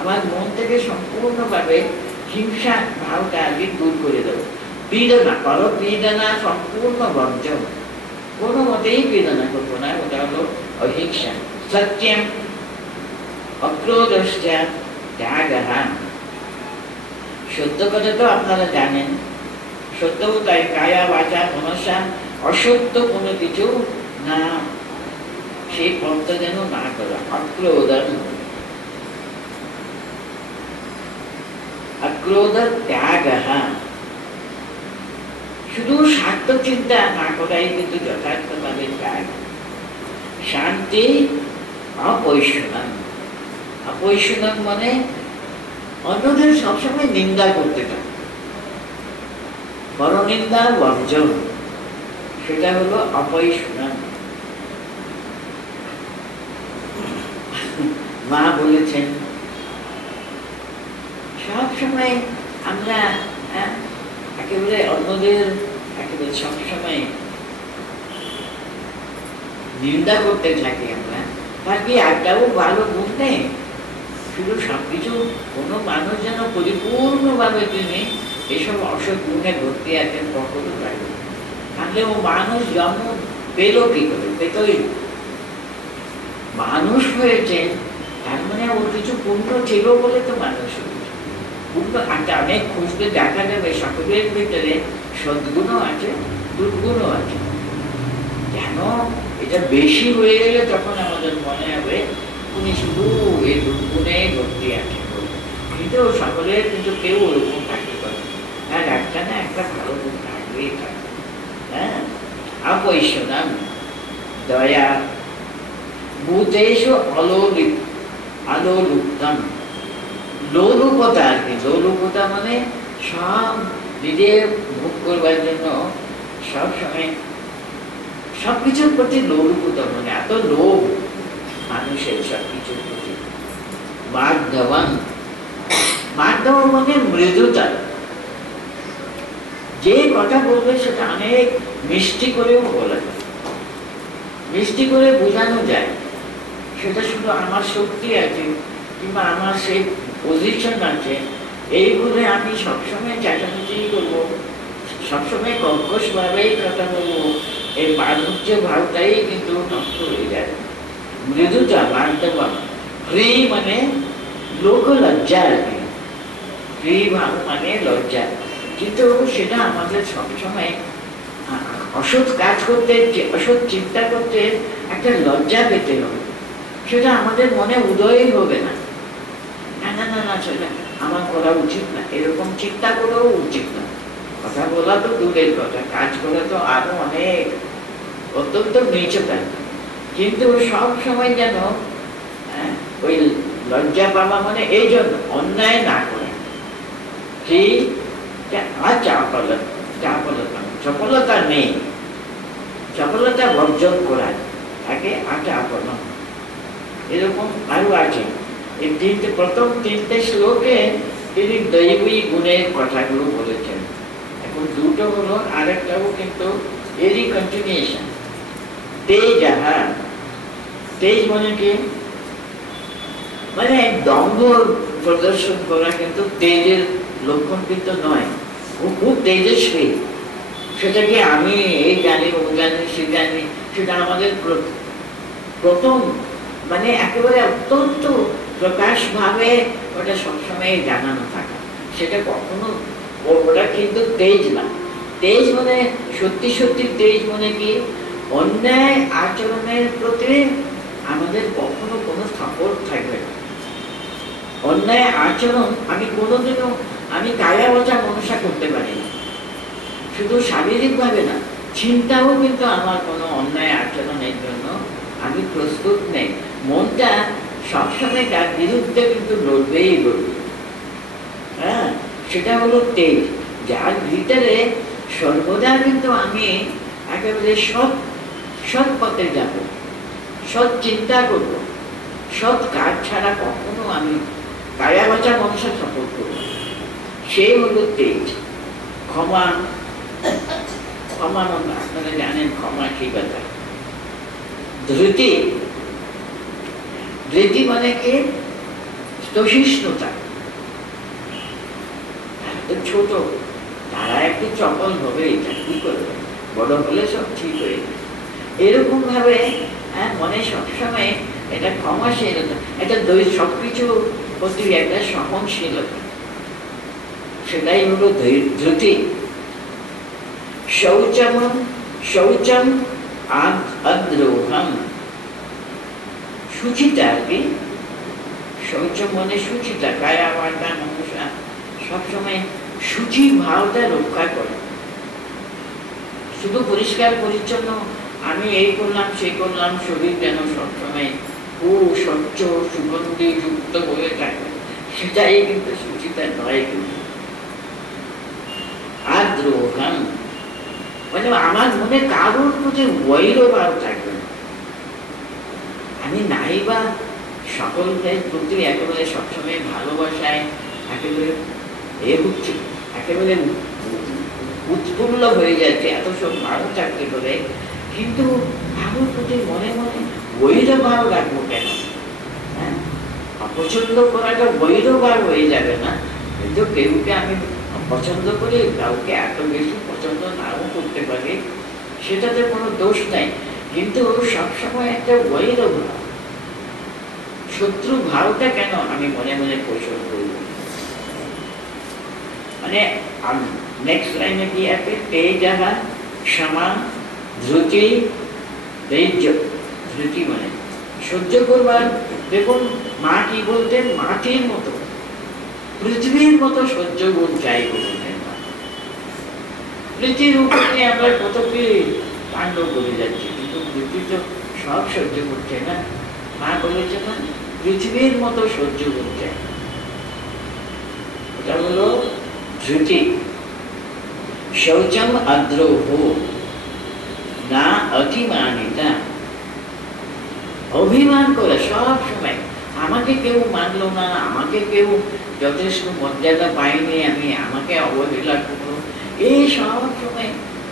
আমার মন থেকে সম্পূর্ণভাবে হিংসা ভাবটা আগে দূর করে দেবো। পীড়না করো, পীড়না সম্পূর্ণ বর্জন, কোনো মতেই পীড়না করবো না, ওটা হলো অহিংসা। সত্যম অক্রোধশ্চ ত্যাগঃ, সত্য কথা তো আপনারা জানেন, সত্যও তাই, কায়া বাচা মনসা, অসত্য কোনো কিছু না, সেই পথটা যেন না করা। অক্রোধ, অক্রোধ ত্যাগঃ, শুধু স্বার্থ চিন্তা না করাই কিন্তু যথার্থভাবে ত্যাগ। শান্তি অপৈশূন্যম, অপৈশূন্যম মানে অন্যদের সবসময় নিন্দা করতে থাকে, পরনিন্দা বর্জন, সেটা হলো অপৈশূন্যম। মা বলেছেন সবসময় আমরা একেবারে অন্যদের একেবারে সবসময় নিন্দা করতে থাকি, আমরা তার কি একটাও ভালো গুণ নেই? শুধু সবকিছু কোনো মানুষ যেন পরিপূর্ণভাবে তিনি এসব অসৎ গুণে ভর্তি আছেন কখনো পারে, তাহলে ও মানুষ জন্ম পেল কি করে? পেতই মানুষ হয়েছে, তার মানে ওর কিছু পুণ্য ছিল বলে তো মানুষ হয়েছে। পুণ্য একটা অনেক খুঁজতে দেখা যাবে সকলের ভিতরে সদ্গুণও আছে, দুর্গুণও আছে। কেন এটা বেশি হয়ে গেলে তখন আমাদের মনে হবে উনি শুধু এই দুর্গুণে ভর্তি আছে, কিন্তু সকলের কিন্তু কেউ ওরকম থাকতে পারে, আর একটা না একটা ভালো গুণ থাকবেই থাকে। হ্যাঁ, আপৈশনাম দয়া ভূতেষু আলোলুপ্তম। লোলুপতা আর কি, লোলুপতা মানে সব নিজে ভোগ করবার জন্য সবসময় সবকিছুর প্রতি লোলুপতা, মানে এত লোভ মানুষের সবকিছুর প্রতি। মার্ধবান, মার্ধব মানে মৃদুতা, যে কথা বলবে সেটা অনেক মিষ্টি করেও বলা যায়, মিষ্টি করে বোঝানো যায়। সেটা শুধু আমার শক্তি আছে কিংবা আমার সেই পজিশন আছে এই বলে আমি সবসময় চেঁচামেচি করবো, সবসময় কর্কশ ভাবেই কথা বলবো, এই মাধুর্য ভাবটাই কিন্তু নষ্ট হয়ে যায়। মৃদুতা, মার্ধবান। ফ্রি মানে লোক লজ্জা আর কি, ফ্রি ভাব মানে লজ্জা। কিন্তু সেটা আমাদের সবসময় অসৎ কাজ করতে, অসৎ চিন্তা করতে একটা লজ্জা পেতে হবে, সেটা আমাদের মনে উদয়ই হবে না। না না না না, সেটা আমার করা উচিত না, এরকম চিন্তা করেও উচিত না। কথা বলা তো দূরের কথা, কাজ করা তো আরো অনেক অত্যন্ত নিচতা। কিন্তু সব সময় যেন ওই লজ্জা পাওয়া মানে এই জন্য অন্যায় না করে, সেই চপলতা নেই, চপলতা বর্জন করা তাকে আচাপন। এরকম আরো আছে। এই তিনটে, প্রথম তিনটে শ্লোকে তিনি দৈবী গুণের কথাগুলো বলেছেন। এখন দুটো হলো, আরেকটাও কিন্তু এরই কন্টিনিউশন। তেজ, তেজ মানে কি? মানে দম্ভ প্রদর্শন করা কিন্তু তেজের লক্ষণ কিন্তু নয়। ও খুব তেজস্বী, সেটাকে আমি এই জানি, ও জানি, সে জানি, সেটা আমাদের প্রথম মানে একেবারে অত্যন্ত প্রকাশ ভাবে ওটা সবসময় জানানো থাকা, সেটা কখনো ওটা কিন্তু তেজ না। তেজ মানে সত্যি সত্যি তেজ মানে কি? অন্যায় আচরণের প্রতি আমাদের কখনো কোনো সাপোর্ট থাকবে না। অন্যায় আচরণ আমি কোনোদিনও আমি কায়া বাচা মনসা করতে পারি না, শুধু শারীরিক ভাবে না, চিন্তাও কিন্তু আমার কোনো অন্যায় আচরণের জন্য আমি প্রস্তুত নেই। মনটা সবসময় তার বিরুদ্ধে কিন্তু লড়বেই লড়বে। হ্যাঁ, সেটা হলো তেজ, যার ভিতরে সর্বদা কিন্তু আমি একেবারে সৎ পথে যাব, সৎ চিন্তা করব, সৎ কাজ ছাড়া কখনো আমি কায়া বাচা মনসা সাপোর্ট করব। সেই হলো তেজ। ক্ষমা, ক্ষমা আপনারা জানেন ক্ষমা কি কথা। ধৃতি, ধৃতি মানে কি? সহিষ্ণুতা। ছোট তারা একটু চপল হবে, এটা কি করবে, বড় হলে সব ঠিক হয়ে যাবে। এরকম ভাবে মনে সবসময় এটা ক্ষমাশীলতা, এটা সবকিছু প্রতি একটা সহনশীলতা, সেটাই হলো ধৃতি। শৌচম অদ্রোহম, সুচিতা আর কি। শৌচ মানে সুচিতা, কায়া বাচা মনসা সবসময় শুচি ভাবটা রক্ষা করে। শুধু পরিষ্কার পরিচ্ছন্ন আমি এই করলাম সেই করলাম, শরীর যেন সবসময় স্বচ্ছ সুগন্ধি যুক্ত হয়ে থাকে, সেটাই কিন্তু সুচিতা নয়। কিন্তু আদ্রোহম মানে আমার মনে কারোর প্রতি বৈরভাব থাকবে না। আমি নাই বা সকলদের প্রতি একেবারে সবসময় ভালোবাসায় একেবারে হচ্ছে, একেবারে উৎফুল্ল হয়ে যাচ্ছে, এত সব ভালো চাকরি করে, কিন্তু কারোর প্রতি মনে মনে বৈরভাব রাখবো কেন? হ্যাঁ, অপছন্দ করাটা বৈরভাব হয়ে যাবে না? কিন্তু কেউকে আমি পছন্দ করি, কাউকে এত বেশি পছন্দ নাও করতে পারি, সেটাতে কোনো দোষ নাই, কিন্তু সবসময় একটা বৈরভাব, শত্রু ভাবটা কেন আমি মনে মনে পোষণ করব? মানে নেক্সট লাইনে কি আছে? তেজহা ক্ষমা ধৃতি ধৈর্য। ধৃতি মানে সহ্য করবার। দেখুন মা কি বলতেন, মাটির মতো পৃথিবীর মতো সহ্য গুণ চাই বলতেন। পৃথিবীর উপরে আমরা কত কি কাণ্ড করে যাচ্ছি, কিন্তু পৃথিবী তো সব সহ্য করছে না। মা বলেছে না, পৃথিবীর মতো সহ্য করছে। ওটা হলো ধৃতি। শৌচম আদ্রোহ না অতিমানিতা। অভিমান করে সব সময়, আমাকে কেউ মানলো না, আমাকে কেউ যথেষ্ট মর্যাদা পায়নি, আমি আমাকে অবহেলা করলো, এই সব সময়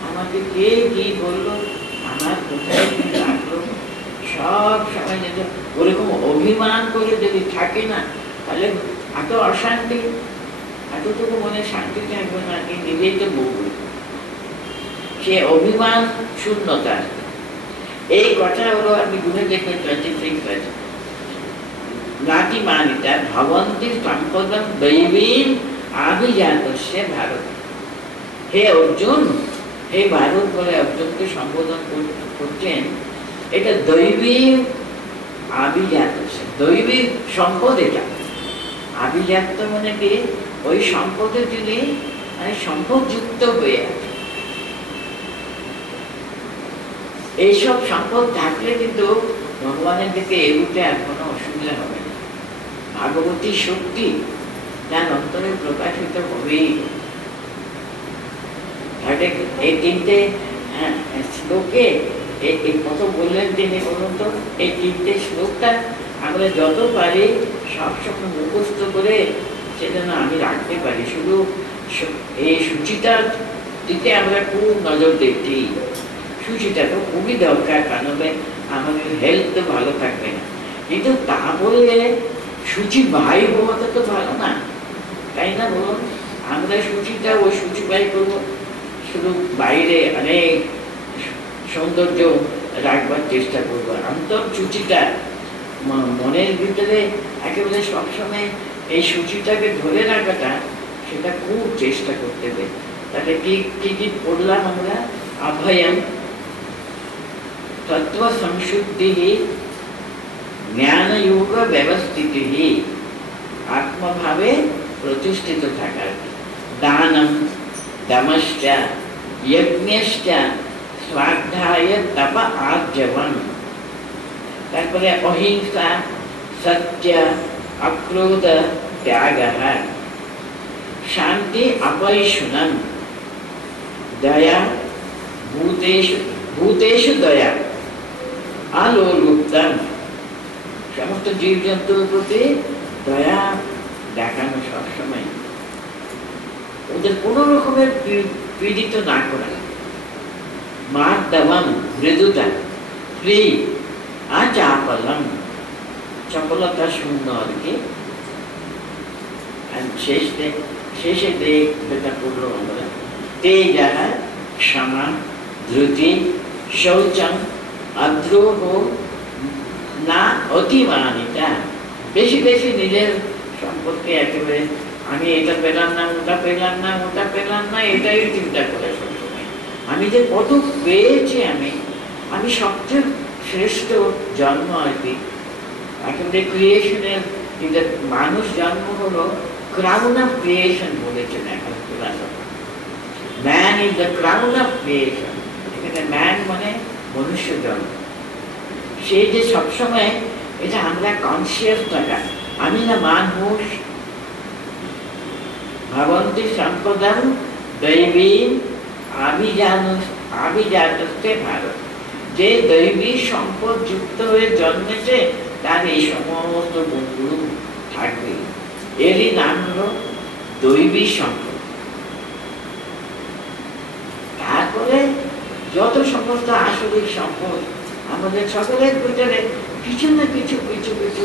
আমাকে কে কি বললো, আমার কোথায় কি লাগলো, সব সময় যদি ওরকম অভিমান করে যদি থাকে না, তাহলে এত অশান্তি, এতটুকু মনে শান্তি থাকবে না, কি নিজেই তো বলবে। সে অভিমান শূন্যতা। এই কথা হলো আপনি গুণে দেখবেন 23 নাতিমানিতা ভবন্তি সম্পদম দৈবীম আভিজাতস্য ভারত। হে অর্জুন, হে ভারত বলে অর্জুনকে সম্বোধন করছেন, এটা দৈবী আভিজাতস্য, দৈবী সম্পদ এটা। আভিজাত মানে কি? ওই সম্পদে তিনি মানে সম্পদ যুক্ত হয়ে আছে। এইসব সম্পদ থাকলে কিন্তু ভগবানের দিকে এগুতে আর কোনো অসুবিধা হবে না। ভাগবতী শক্তি তার অন্তরে প্রকাশিত হবেই। এই তিনটে শ্লোকে কত বললেন তিনি বলুন তো? এই তিনটে শ্লোকটা আমরা যত পারি সবসময় মুখস্থ করে সেজন্য আমি রাখতে পারি। শুধু এই সূচিটার দিকে আমরা খুব নজর দিচ্ছি। সূচিটা তো খুবই দরকার, কারণ আমাদের হেলথ তো ভালো থাকবে না। কিন্তু তা বললে সূচি বাই হওয়াটা তো ভালো না, তাই না বলুন? আমরা সূচিটা ওই সূচি বাই করবো, শুধু বাইরে অনেক সৌন্দর্য রাখবার চেষ্টা করবো। অন্তর সূচিটা মনের ভিতরে একেবারে সবসময় এই সূচিটাকে ধরে রাখাটা, সেটা খুব চেষ্টা করতে হবে। তাহলে কি কি পড়লাম আমরা? অভয়ম, তত্ত্ব সংশুদ্ধি, জ্ঞানযোগ ব্যবস্থিতি, আত্মভাবে প্রতিষ্ঠিত থাকার। দানম, দমশ্চ, যজ্ঞশ্চ, স্বাধ্যায়, তপ, আর্জবম। তারপরে অহিংসা, সত্য, অক্রোধ, ত্যাগ, শান্তি, অপৈশুনম, দয়া, ভূতেষু দয়া, আলোলুপ্তম, সমস্ত জীব জন্তুর প্রতি দয়া দেখানো সবসময়, ওদের কোন রকমের পীড়িত না করা। মার্দবম, মৃদুতা, ফ্রি, আচাপলম, চপলতা শূন্য আর কি। শেষে যেটা পড়লো আমরা, তেজঃ, ক্ষমা, ধৃতি, শৌচম, আদ্রোহ, না অতিমানিতা। বেশি বেশি নিজের সম্পর্কে একেবারে আমি এটা পেলাম না, ওটা পেলাম না, ওটা পেলাম না, এটাই চিন্তা করে সবসময়। আমি যে কত পেয়েছি, আমি সবচেয়ে শ্রেষ্ঠ জন্ম আর কি। একেবারে ক্রিয়েশনের, মানুষ জন্ম হলো ক্রাউন অফ ক্রিয়েশন বলেছেন এখন philosopher. Man is the crown of creation. এখানে ম্যান মানে মনুষ্য জন্ম। সে যে সবসময় এটা আমরা কনসিয়াস থাকা, আমি না মানুষ। ভবন্তি সম্পদম দৈবীম আভিজাতস্য ভারত। যে দৈবী সম্পদ যুক্ত হয়ে জন্মেছে, তার এই সমস্ত গুণগুলো থাকবে। এরই নাম হলো দৈবী সম্পদ। তারপরে যত সমস্ত আসরিক সম্পদ, আমাদের সকলের ভিতরে কিছু না কিছু কিছু কিছু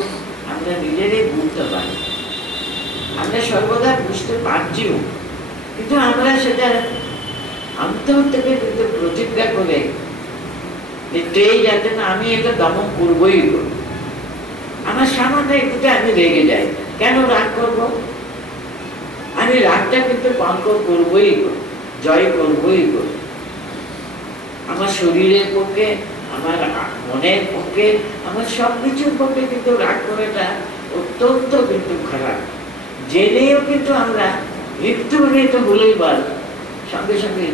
আমরা নিজেরাই বুঝতে পারি। আমরা সর্বদা বুঝতে পারছিও, কিন্তু আমরা সেটা অন্তর থেকে কিন্তু প্রতিজ্ঞা করে যাতে না আমি এটা দমন করবই করব। আমার আমার সামান্য একটুতে আমি রেগে যাই, কেন রাগ করব? আমি রাগটা কিন্তু কন্ট্রোল করবোই, জয় করবোই করব। আমার শরীরের পক্ষে, আমার মনের পক্ষে, আমার সব কিছুর পক্ষে কিন্তু রাগ করাটা অত্যন্ত কিন্তু খারাপ। জেনেও কিন্তু আমরা একটুখানি তো বলেই পারব, সঙ্গে সঙ্গে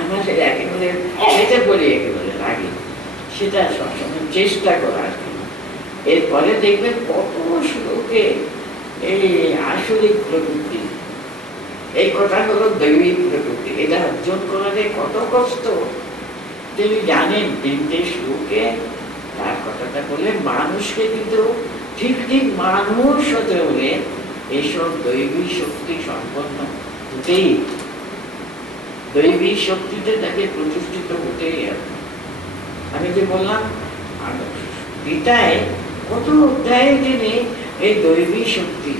আমরা একেবারে পেটে পড়ে একেবারে রাগি। সেটা সবসময় চেষ্টা করা আর কি। এরপরে দেখবেন কত শ্লোকে এই আসরিক প্রকৃতি, এই কথা হলো দৈবিক প্রকৃতি, এটা অর্জন করার কত কষ্ট তিনি জানেন। 3টে শ্লোকে তার কথাটা বলে মানুষকে কিন্তু ঠিক ঠিক মানুষ হতে হলে এইসব দৈবিক শক্তি সম্পন্ন হতেই, দৈবিক শক্তিতে তাকে প্রতিষ্ঠিত হতেই হবে। আমি যে বললাম গীতায় কত অধ্যায়ে তিনি এই দৈবিক শক্তি,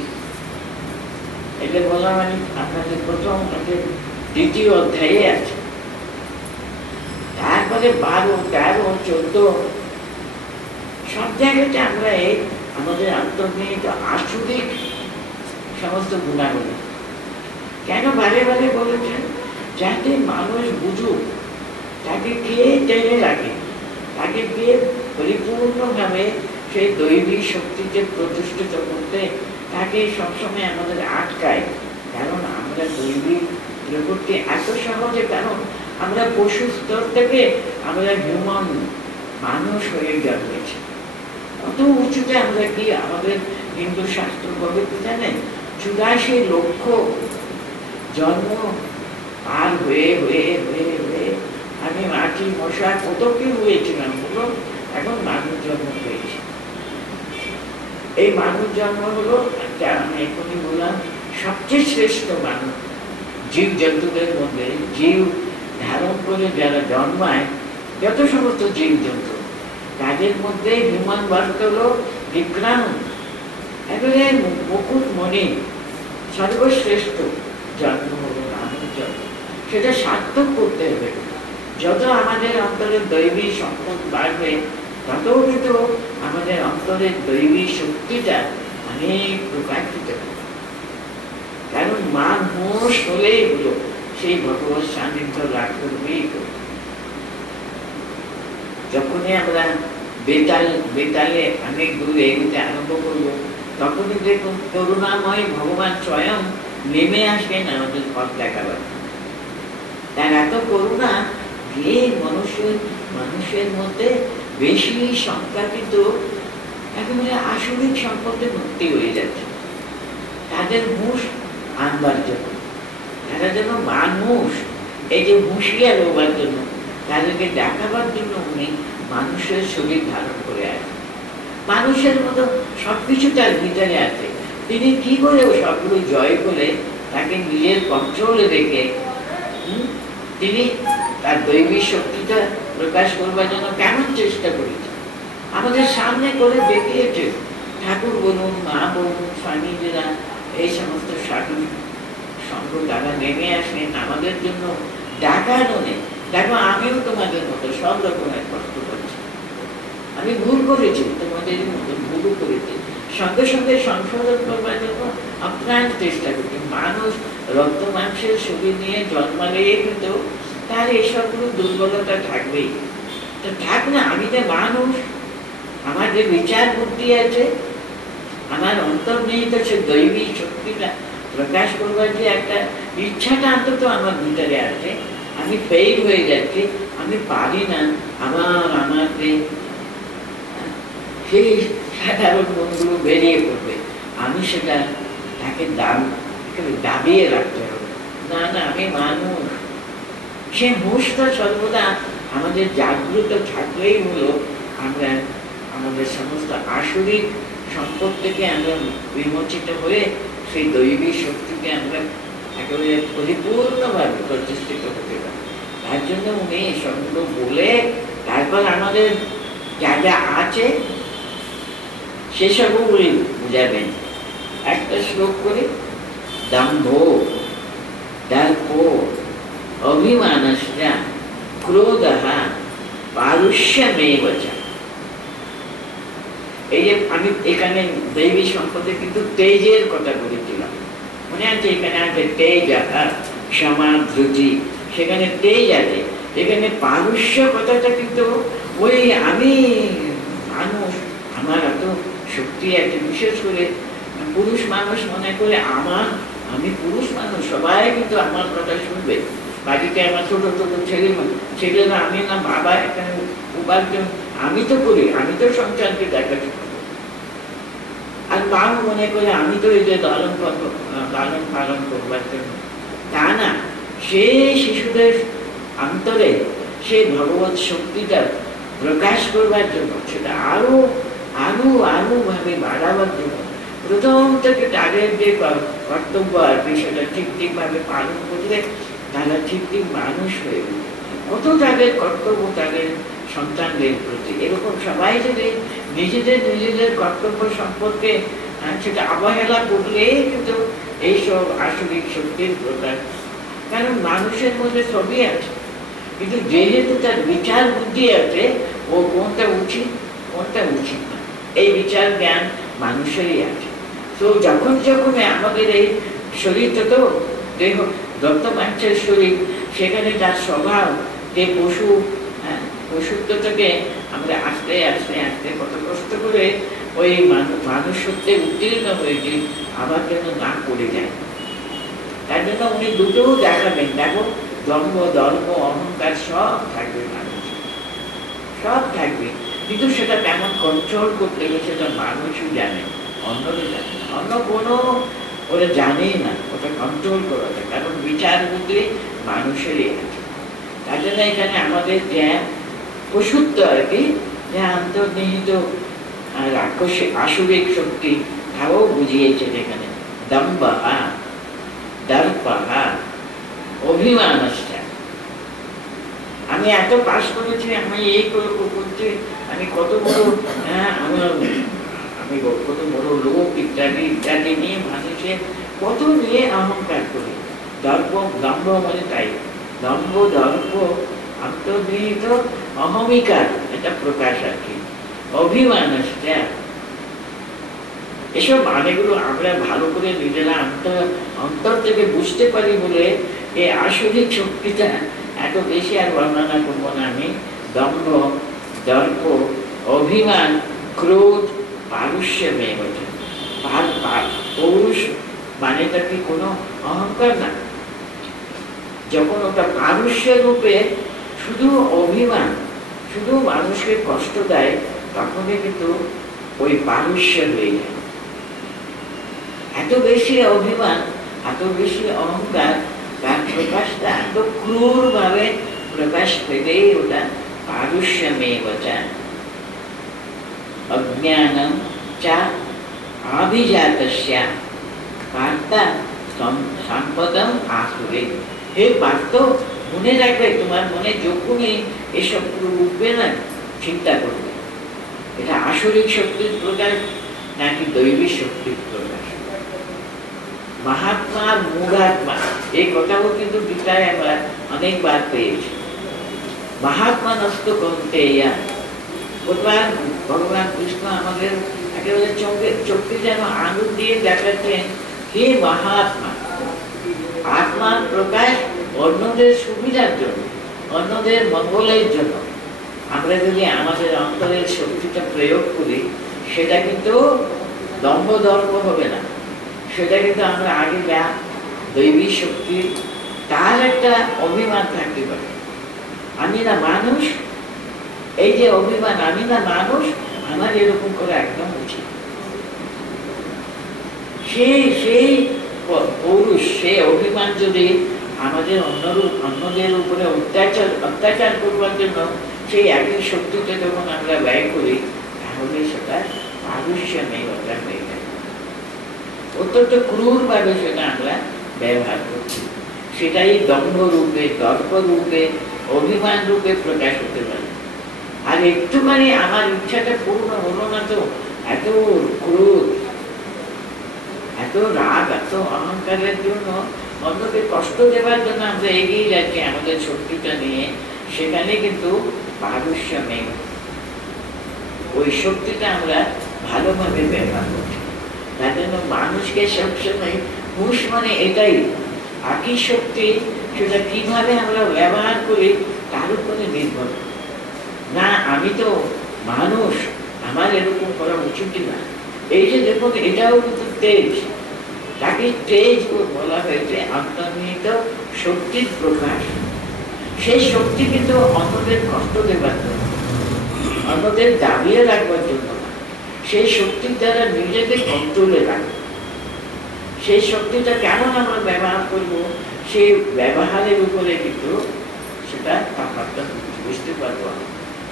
এটা বললাম আমি আপনাদের প্রথম 2য় অধ্যায়ে আছে, তারপরে 12, 13, 14 সব জায়গাতে আমরা এই আমাদের অন্তর্নিহিত আসরিক সমস্ত গুণাগুলি কেন বারে বারে বলেছেন, যাতে মানুষ বুঝুক তাকে কে টেনে রাখে, তাকে কে পরিপূর্ণভাবে সেই দৈবিক শক্তিতে প্রতিষ্ঠিত করতে তাকে সবসময় আমাদের আটকায়। কারণ আমরা দৈবিক প্রকৃতি এত সহজে, কারণ আমরা পশু স্তর থেকে আমরা হিউম্যান মানুষ হয়ে জন্মেছি। কত উঁচুতে আমরা কি আমাদের হিন্দু শাস্ত্র বলে জানেন, 84 লক্ষ জন্ম পার হয়ে হয়ে হয়ে হয়ে আমি মাটি মশা কত কি হয়েছিলাম, বলো এখন মানুষ জন্ম হয়েছে। এই মানুষ জন্ম হলো আমি এখনই বললাম সবচেয়ে শ্রেষ্ঠ মানুষ। জীব জন্তুদের মধ্যে জীব ধারণ করে যারা জন্মায়, যত সমস্ত জীব জন্তু, তাদের মধ্যে হিউম্যান বার্থ হলো বিক্রান্ত, একেবারে মুকুটমণি, সর্বশ্রেষ্ঠ জন্ম হলো মানুষ জন্ম। সেটা সার্থক করতে হবে। যত আমাদের অন্তরে দৈবিক সম্পদ বাড়বে, তত কিন্তু আমাদের অন্তরের দৈবিক শক্তিটা অনেক প্রকাশিত হবে। কারণ মানুষ হলেই হলো সেই ভগবত সান্নিধ্য লাভ করবেই করবে। যখনই আমরা বেতালে অনেক দূর এগোতে আরম্ভ করবো, তখনই দেখুন করুণাময় ভগবান স্বয়ং নেমে আসবেন আমাদের পথ দেখাবার। তার এত করুণা যে মানুষের মধ্যে বেশি সংখ্যা কিন্তু একেবারে আসরিক সম্পদে ভর্তি হয়ে যাচ্ছে। তাদের হুঁশ আনবার জন্য, তারা যেন মানুষ, এই যে হুঁশিয়ার হবার জন্য, তাদেরকে দেখাবার জন্য উনি মানুষের শরীর ধারণ করে আসেন। মানুষের মতো সবকিছু তার ভিতরে আছে। তিনি কি করে সবগুলো জয় করে তাকে নিজের কন্ট্রোলে রেখে তিনি তার দৈবিক শক্তিটা প্রকাশ করবার জন্য কেমন চেষ্টা করেছে, আমাদের সামনে করে দেখিয়েছে। ঠাকুর বলুন, মা বলুন, স্বামীজিরা, এই সমস্ত সাধু সঙ্গ তারা নেমে আসেন আমাদের জন্য ডাকানো নেই। দেখো আমিও তোমাদের মতো সব রকমের কষ্ট করছি, আমি ভুল করেছি, তোমাদের মতো ভুলও করেছি, সঙ্গে সঙ্গে সংশোধন করবার জন্য আপ্রাণ চেষ্টা করছি। মানুষ রক্ত মাংসের শরীর নিয়ে জন্মালে কিন্তু তার এসবগুলো দুর্বলতা থাকবেই। তো থাক না, আমি যে মানুষ, আমার যে বিচার বুদ্ধি আছে, আমার অন্তর্নিহিত সে দৈবিক শক্তিটা প্রকাশ করবার যে একটা ইচ্ছাটা অন্তত আমার ভিতরে আছে, আমি ফেল হয়ে যাচ্ছি, আমি পারি না, আমার সেই সাধারণ মনগুলো বেরিয়ে পড়বে। আমি সেটা তাকে দাবিয়ে রাখতে হবে, না না আমি মানুষ। সে হুঁশটা সর্বদা আমাদের জাগ্রত থাকলেই হলো আমরা আমাদের সমস্ত আসরিক সম্পদ থেকে আমরা বিমোচিত হয়ে সেই দৈবিক শক্তিকে আমরা একেবারে পরিপূর্ণভাবে প্রতিষ্ঠিত হতে পারি। তার জন্য উনি সবগুলো বলে তারপর আমাদের যা যা আছে সেসবও উনি বুঝাবেন। একটা শ্লোক করে, দম্ভ দর্প অভিমানস্য ক্রোধ পারুষ্যমেব চ। এই যে আমি এখানে দৈবী সম্পদে কিন্তু তেজের কথা বলেছিলাম, মনে আছে? এখানে আছে তেজ, ক্ষমা, দ্রুতি, সেখানে তেজ আছে। এখানে পারস্য কথাটা কিন্তু ওই আমি মানুষ, আমার এত শক্তি আছে, বিশেষ করে পুরুষ মানুষ মনে করে আমি পুরুষ মানুষ, সবাই কিন্তু আমার কথা শুনবে। বাড়িতে আমার ছোট ছোট ছেলেরা, আমি না বাবা, এখানে উপার্জন আমি তো করি, আমি তো সন্তানকে দেখাতে পারবো। আর মা মনে করে আমি তো এই যে লালন পালন করবার জন্য, তা না, সে শিশুদের অন্তরে সে ভগবত শক্তিটা প্রকাশ করবার জন্য, সেটা আরো আরো আরো ভাবে বাড়াবার জন্য প্রথম থেকে তাদের যে কর্তব্য আর কি সেটা ঠিক ভাবে পালন করলে তারা ঠিক মানুষ হয়ে উঠবে। কত তাদের কর্তব্য তাদের সন্তানদের প্রতি। এরকম সবাই যদি নিজেদের কর্তব্য সম্পর্কে সেটা অবহেলা করলে কিন্তু এইসব আসরিক শক্তির প্রকাশ। কারণ মানুষের মধ্যে সবই আছে, কিন্তু যেহেতু তার বিচার বুদ্ধি আছে, ও কোনটা উচিত কোনটা উচিত না, এই বিচার জ্ঞান মানুষেরই আছে। তো যখন আমাদের এই শরীরটা তো দেহ দত্তমাঞ্চের শরীর, সেখানে তার স্বভাব যে পশুত্ব থেকে আমরা আস্তে আস্তে আস্তে কত কষ্ট করে ওই মানুষ সত্যি উত্তীর্ণ হয়েছে, আবার যেন না পড়ে যায়। তার জন্য উনি দুটোও দেখাবেন। দেখো, দম্ভ, দর্প, অহংকার সব থাকবে, মানুষ সব থাকবে, কিন্তু সেটা কেমন কন্ট্রোল করতে হবে সেটা মানুষই জানে, অন্যরা জানে না, অন্য কোনো ওরা জানেই না ওটা কন্ট্রোল করা যায়। কারণ বিচার বুদ্ধি মানুষেরই আছে। তার জন্য এখানে আমাদের যে পশুত্ব আর কি, যে অন্তর্নিহিত রাক্ষসী আসুরিক শক্তি, তাও বুঝিয়েছেন এখানে। দম্ভা, দর্পা, অভিমান। আমি এত পাস করেছি, আমি এই করছি, আমি কত বড়, আমি কত বড় লোক, ইত্যাদি ইত্যাদি নিয়ে মানুষের কত নিয়ে অহংকার করি। দম্ভ মানে তাই, দম্ভ, দর্প, অন্তর্নিহিত অহমিকার এটা প্রকাশ আর কি। অভিমান, এসব মানেগুলো আমরা ভালো করে নিজেরা অন্তর থেকে বুঝতে পারি বলে এই আসরিক শক্তিটা এত বেশি আর বর্ণনা করবো না আমি। দম্ভ, দর্প, অভিমান, ক্রোধ, পারুষ্য মেয়ে বলছে। পৌরুষ মানেটা কি কোনো অহংকার না, যখন ওটা পারুষ্য রূপে শুধু অভিমান, শুধু মানুষকে কষ্ট দেয়, তখনই কিন্তু ওই পারুষ্য হয়ে যায়। এত বেশি অভিমান, এত বেশি অহংকার, তার প্রকাশটা এত ক্রূর ভাবে প্রকাশ পেলেই ওটা পারুষ্য মেয়ে বচা। অজ্ঞানম চা আভিজাতস্য পার্থা সম্পদম আসুরে। হে পার্থ, মনে রাখবে, তোমার মনে যখনই এসব উঠবে না, চিন্তা করবে এটা আসরিক শক্তির প্রকাশ নাকি দৈবিক শক্তির প্রকাশ। মহাত্মার মূঢ়াত্মা, এই কথাও কিন্তু গীতায় আমরা অনেকবার পেয়েছি। মহাত্মা নষ্ট করতে ভগবান কৃষ্ণ আমাদের একেবারে চোখে যেন আঙুল দিয়ে দেখাচ্ছেন, হে মহাত্মা। আত্মার প্রকাশ অন্যদের সুবিধার জন্য, অন্যদের মঙ্গলের জন্য। আমরা যদি আমাদের অন্তরের শক্তিটা প্রয়োগ করি, সেটা কিন্তু দম্ভ দর্প হবে না, সেটা কিন্তু আমরা আগে যা দৈবিক শক্তি, তার একটা অভিমান থাকতে পারে। আমি না মানুষ, এই যে অভিমান, আমি না মানুষ, আমার এরকম করে একদম উচিত। সেই পৌরুষ, সেই অভিমান যদি আমাদের অন্যদের উপরে অত্যাচার করবার জন্য সেই একই শক্তিটা যখন আমরা ব্যয় করি, তাহলে সেটা পারুষ্য নেই, ওটা হয়ে যায়। অত্যন্ত ক্রূর ভাবে সেটা আমরা ব্যবহার করছি। সেটাই দম্ভ রূপে, দর্প রূপে, অভিমান রূপে প্রকাশ হতে পারে। আর একটুখানি আমার ইচ্ছাটা পূর্ণ হলো না তো, এত ক্রোধ, এত রাগ, এত অহংকারের জন্য, অন্যকে কষ্ট দেওয়ার জন্য আমরা এগিয়ে যাচ্ছি আমাদের শক্তিটা নিয়ে, সেখানে কিন্তু পারুষ্য নেই। ওই শক্তিটা আমরা ভালোভাবে ব্যবহার করছে। তার জন্য মানুষকে সবসময় হুঁশ মানে এটাই, একই শক্তি, সেটা কিভাবে আমরা ব্যবহার করি তার উপরে নির্ভর করে। না আমি তো মানুষ, আমার এরকম করা উচিত না। এই যে দেখুন এটাও কিন্তু তেজ, তাকে তেজ বলা হয়েছে অন্তর্নিহিত শক্তির প্রকাশ। সেই শক্তি কিন্তু অন্যদের কষ্ট দেবার জন্য, অন্যদের দাবিয়ে রাখবার জন্য না, সেই শক্তির দ্বারা নিজেকে কন্ট্রোলে রাখবে। সেই শক্তিটা কেমন আমরা ব্যবহার করব, সেই ব্যবহারের উপরে কিন্তু সেটা তফাৎটা বুঝতে পারবো।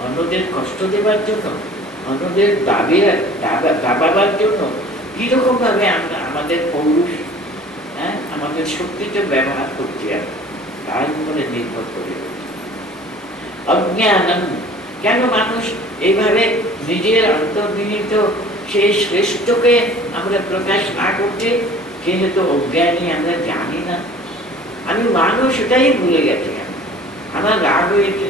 অন্যদের কষ্ট দেবার জন্য, অন্যদের দাবাবার জন্য কিরকম ভাবে আমরা আমাদের পৌরুষ, আমাদের শক্তিটা ব্যবহার করছি, তার উপরে নির্ভর করে। অজ্ঞান, কেন মানুষ এইভাবে নিজের অন্তর্নিহিত সেই শ্রেষ্ঠকে আমরা প্রকাশ না করতে? যেহেতু অজ্ঞানী, আমরা জানি না। আমি মানুষ এটাই ভুলে গেছি, আমার রাগ হয়েছে,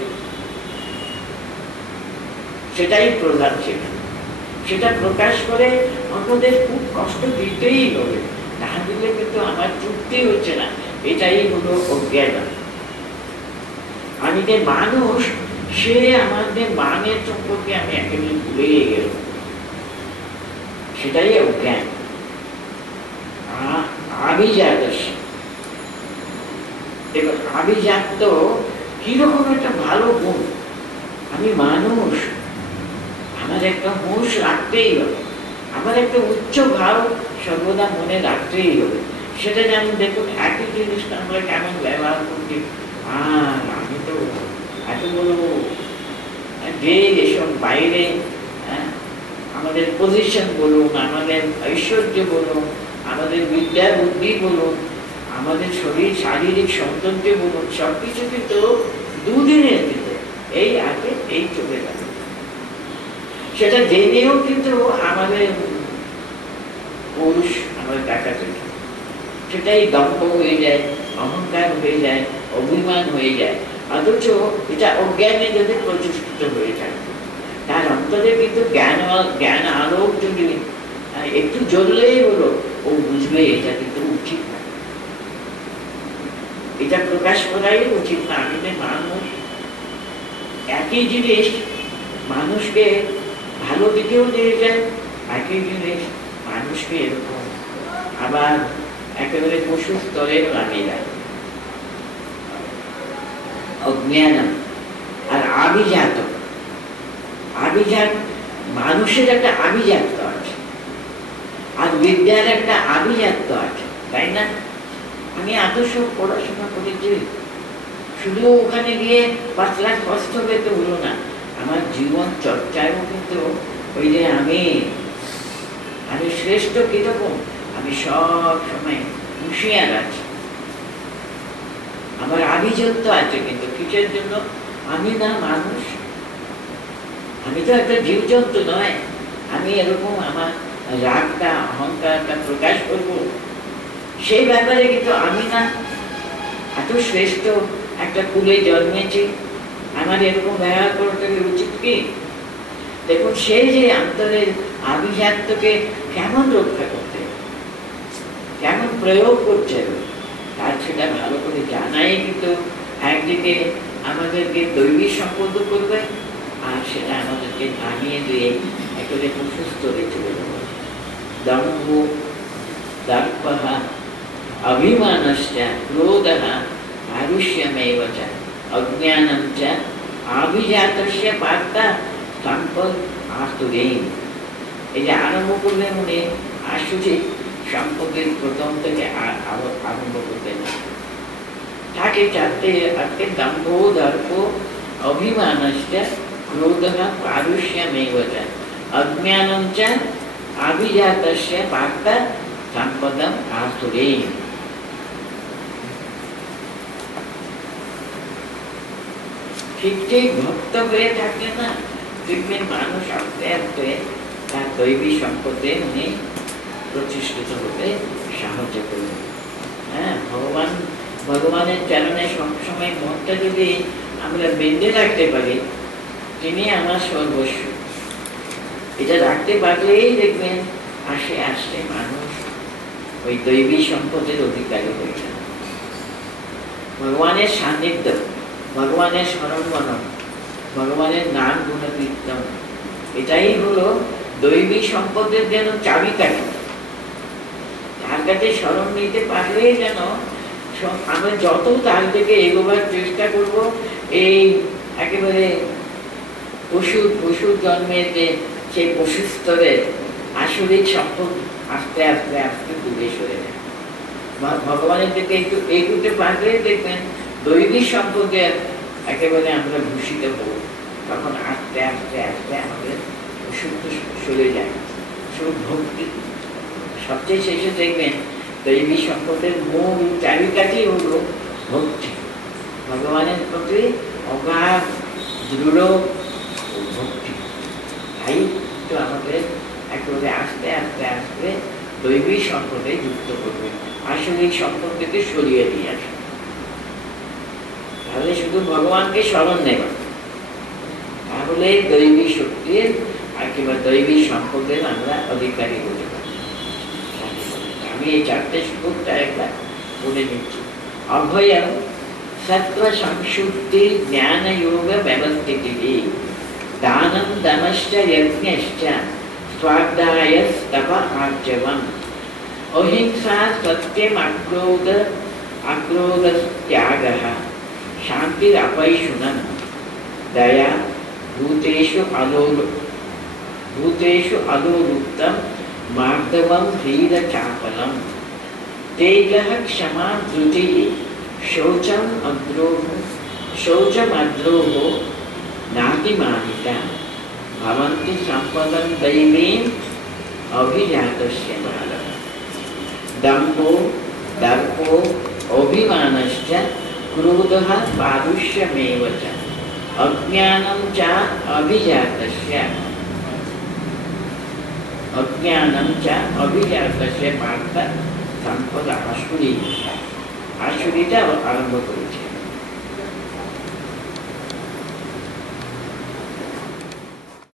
সেটাই প্রধান ছিল, সেটা প্রকাশ করে অন্যদের খুব কষ্ট দিতেই হবে, না দিলে কিন্তু আমার তৃপ্তি হচ্ছে না, এটাই হলো অজ্ঞান। আমি যে মানুষ, সে আমাদের মানের সম্পর্কে আমি একেবারে ভুলে গেল, সেটাই অজ্ঞান। আভিজাত, দেখুন আভিজাত কিরকম একটা ভালো গুণ। আমি মানুষ, আমার একটা হুঁশ রাখতেই হবে, আমার একটা উচ্চ ভাব সর্বদা মনে রাখতেই হবে। সেটা যেমন দেখুন একই জিনিসটা আমরা কেমন ব্যবহার করছি। আমি তো এত বড়, যে এসব বাইরে আমাদের পজিশন বলুন, আমাদের ঐশ্বর্য বলুন, আমাদের বিদ্যা বুদ্ধি বলুন, আমাদের শরীর শারীরিক সৌন্দর্য বলুন, সবকিছু কিন্তু দুদিনের ভিতরে এই আগে এই চলে গেল। সেটা জেনেও কিন্তু আমাদের পুরুষ আমাদের দেখা যায়, সেটাই দম্ভ হয়ে যায়, অহংকার হয়ে যায়, অভিমান হয়ে যায়। অথচ এটা অজ্ঞানে যদি প্রতিষ্ঠিত হয়ে যায়, তার অন্তরে কিন্তু জ্ঞান আলোক যদি একটু জ্বললেই হলো, ও বুঝবে এটা কিন্তু উচিত না, এটা প্রকাশ করাই উচিত না। আমি যে মানুষ, একই জিনিস মানুষকে ভালো দিকেও দিয়ে যায়, একই জিনিস মানুষকে এরকম আবার একেবারে পশু স্তরেও নামিয়ে দেয়। অজ্ঞান আর আভিজাত, আভিজাত মানুষের একটা আভিজাত্য আছে, আর বিদ্যার একটা আভিজাত্য আছে, তাই না? আমি আদর্শ পড়াশোনা করেছি, শুধু ওখানে গিয়ে 5 লাখ কষ্ট পেতে হলো না, আমার জীবন চর্চায়ও কিন্তু ওই যে আমি শ্রেষ্ঠ কিরকম, আমি সব সময় হুঁশিয়ার আছি, আমার আভিজাত্য আছে। কিন্তু কিসের জন্য? আমি না মানুষ, আমি তো একটা জীবজন্তু নয়। আমি এরকম আমার রাগটা, অহংকারটা প্রকাশ করব, সেই ব্যাপারে কিন্তু আমি না এত শ্রেষ্ঠ একটা কুলে জন্মেছি, আমার এরকম ব্যবহার করতে উচিত কি? দেখুন সেই যে অন্তরের আভিজাত্যকে কেমন রক্ষা করতে, কেমন প্রয়োগ করতে হবে, তার সেটা ভালো করে জানাই কিন্তু একদিকে আমাদেরকে দৈবী সম্পদ করবে, আর সেটা আমাদেরকে নামিয়ে দিয়ে একেবারে পশুস্তরে চলে যাবে। দম্ভ, দর্পঃ, অভিমানশ্চ, ক্রোধঃ, পারুষ্যমেব চ, অজ্ঞানম চ, আভিজাতস্য পার্থ সম্পদ আতুরেণ। এই যে আরম্ভ করলে মনে আসছে সম্পদের প্রথম থেকে আরম্ভ করতে না থাকে, চারটে আজকে দম্ভ, দর্প, অভিমানশ্চ, ক্রোধঃ, পারুষ্যমেব চ, অজ্ঞানম চ, আভিজাতস্য পার্থ সম্পদম আতুরেণ। ঠিক ঠিক ভক্ত হয়ে থাকে না, দেখবেন মানুষ আস্তে আস্তে তার দৈবী সম্পদে উনি প্রতিষ্ঠিত হতে সাহায্য করবেন। হ্যাঁ, ভগবানের চরণে সবসময় মনটা যদি আমরা বেঁধে রাখতে পারি, তিনি আমার সর্বস্ব, এটা রাখতে পারলেই দেখবেন আস্তে আস্তে মানুষ ওই দৈবী সম্পদের অধিকারী হয়ে যায়। ভগবানের সান্নিধ্য, ভগবানের স্মরণ মনন, ভগবানের নাম গুণকীর্তন, এটাই হলো দৈবী সম্পদের যেন চাবিকাঠি। তার কাছে স্মরণ নিতে পারলেই যেন আমরা যত তার থেকে এগোবার চেষ্টা করব, এই একেবারে পশুর জন্মের যে সেই পশু স্তরে আসরিক সম্পদ আস্তে আস্তে আস্তে দূরে সরে যায়। ভগবানের দিকে একটু এগুতে পারলেই দেখবেন দৈবী সম্পদে একেবারে আমরা ভূষিত হব। তখন আস্তে আস্তে আস্তে আমাদের অশুদ্ধ সরে যায়। শুধু ভক্তি, সবচেয়ে শেষে দেখবেন দৈবী সম্পদের মূল চাবিকাঠি হলো ভক্তি, ভগবানের প্রতি অগাধ দৃঢ় ভক্তি। তাই তো আমাদের একেবারে আস্তে আস্তে আস্তে দৈবী সম্পদে যুক্ত করবে, আসলে সম্পদ থেকে সরিয়ে দিয়ে আসবে। তাহলে শুধু ভগবানকে স্মরণ নেবা, তাহলে দৈবী শক্তির আর কিংবা দৈবী সম্পদের আমরা অধিকারী হতে পারি। আমি এই চারটে শ্লোকটা একবার বলে নিচ্ছি। অভয়ম সত্ত্ব সংশুদ্ধি জ্ঞান যোগ ব্যবস্থিতি, দানম দমশ্চ যজ্ঞশ্চ স্বাধ্যায়স্তপ আর্জবম, অহিংসা সত্যম অক্রোধত্যাগঃ, শান্তিরপৈশুনম, দয়া ভূতেषु अलोलुप्तम मार्दवम ह्रीरचापलम, तेजः क्षमा धृतिः शौचमद्रोहो नातिमानिता, भवन्ति सम्पदं दैवीम् अभिजातस्य बालः, दम्भो दर्पो अभिमानश्च क्रोधः पारुष्यमेव च, अज्ञानं च अभिजातस्य পার্থ সম্পদ আসুরিটা আরম্ভ করেছে।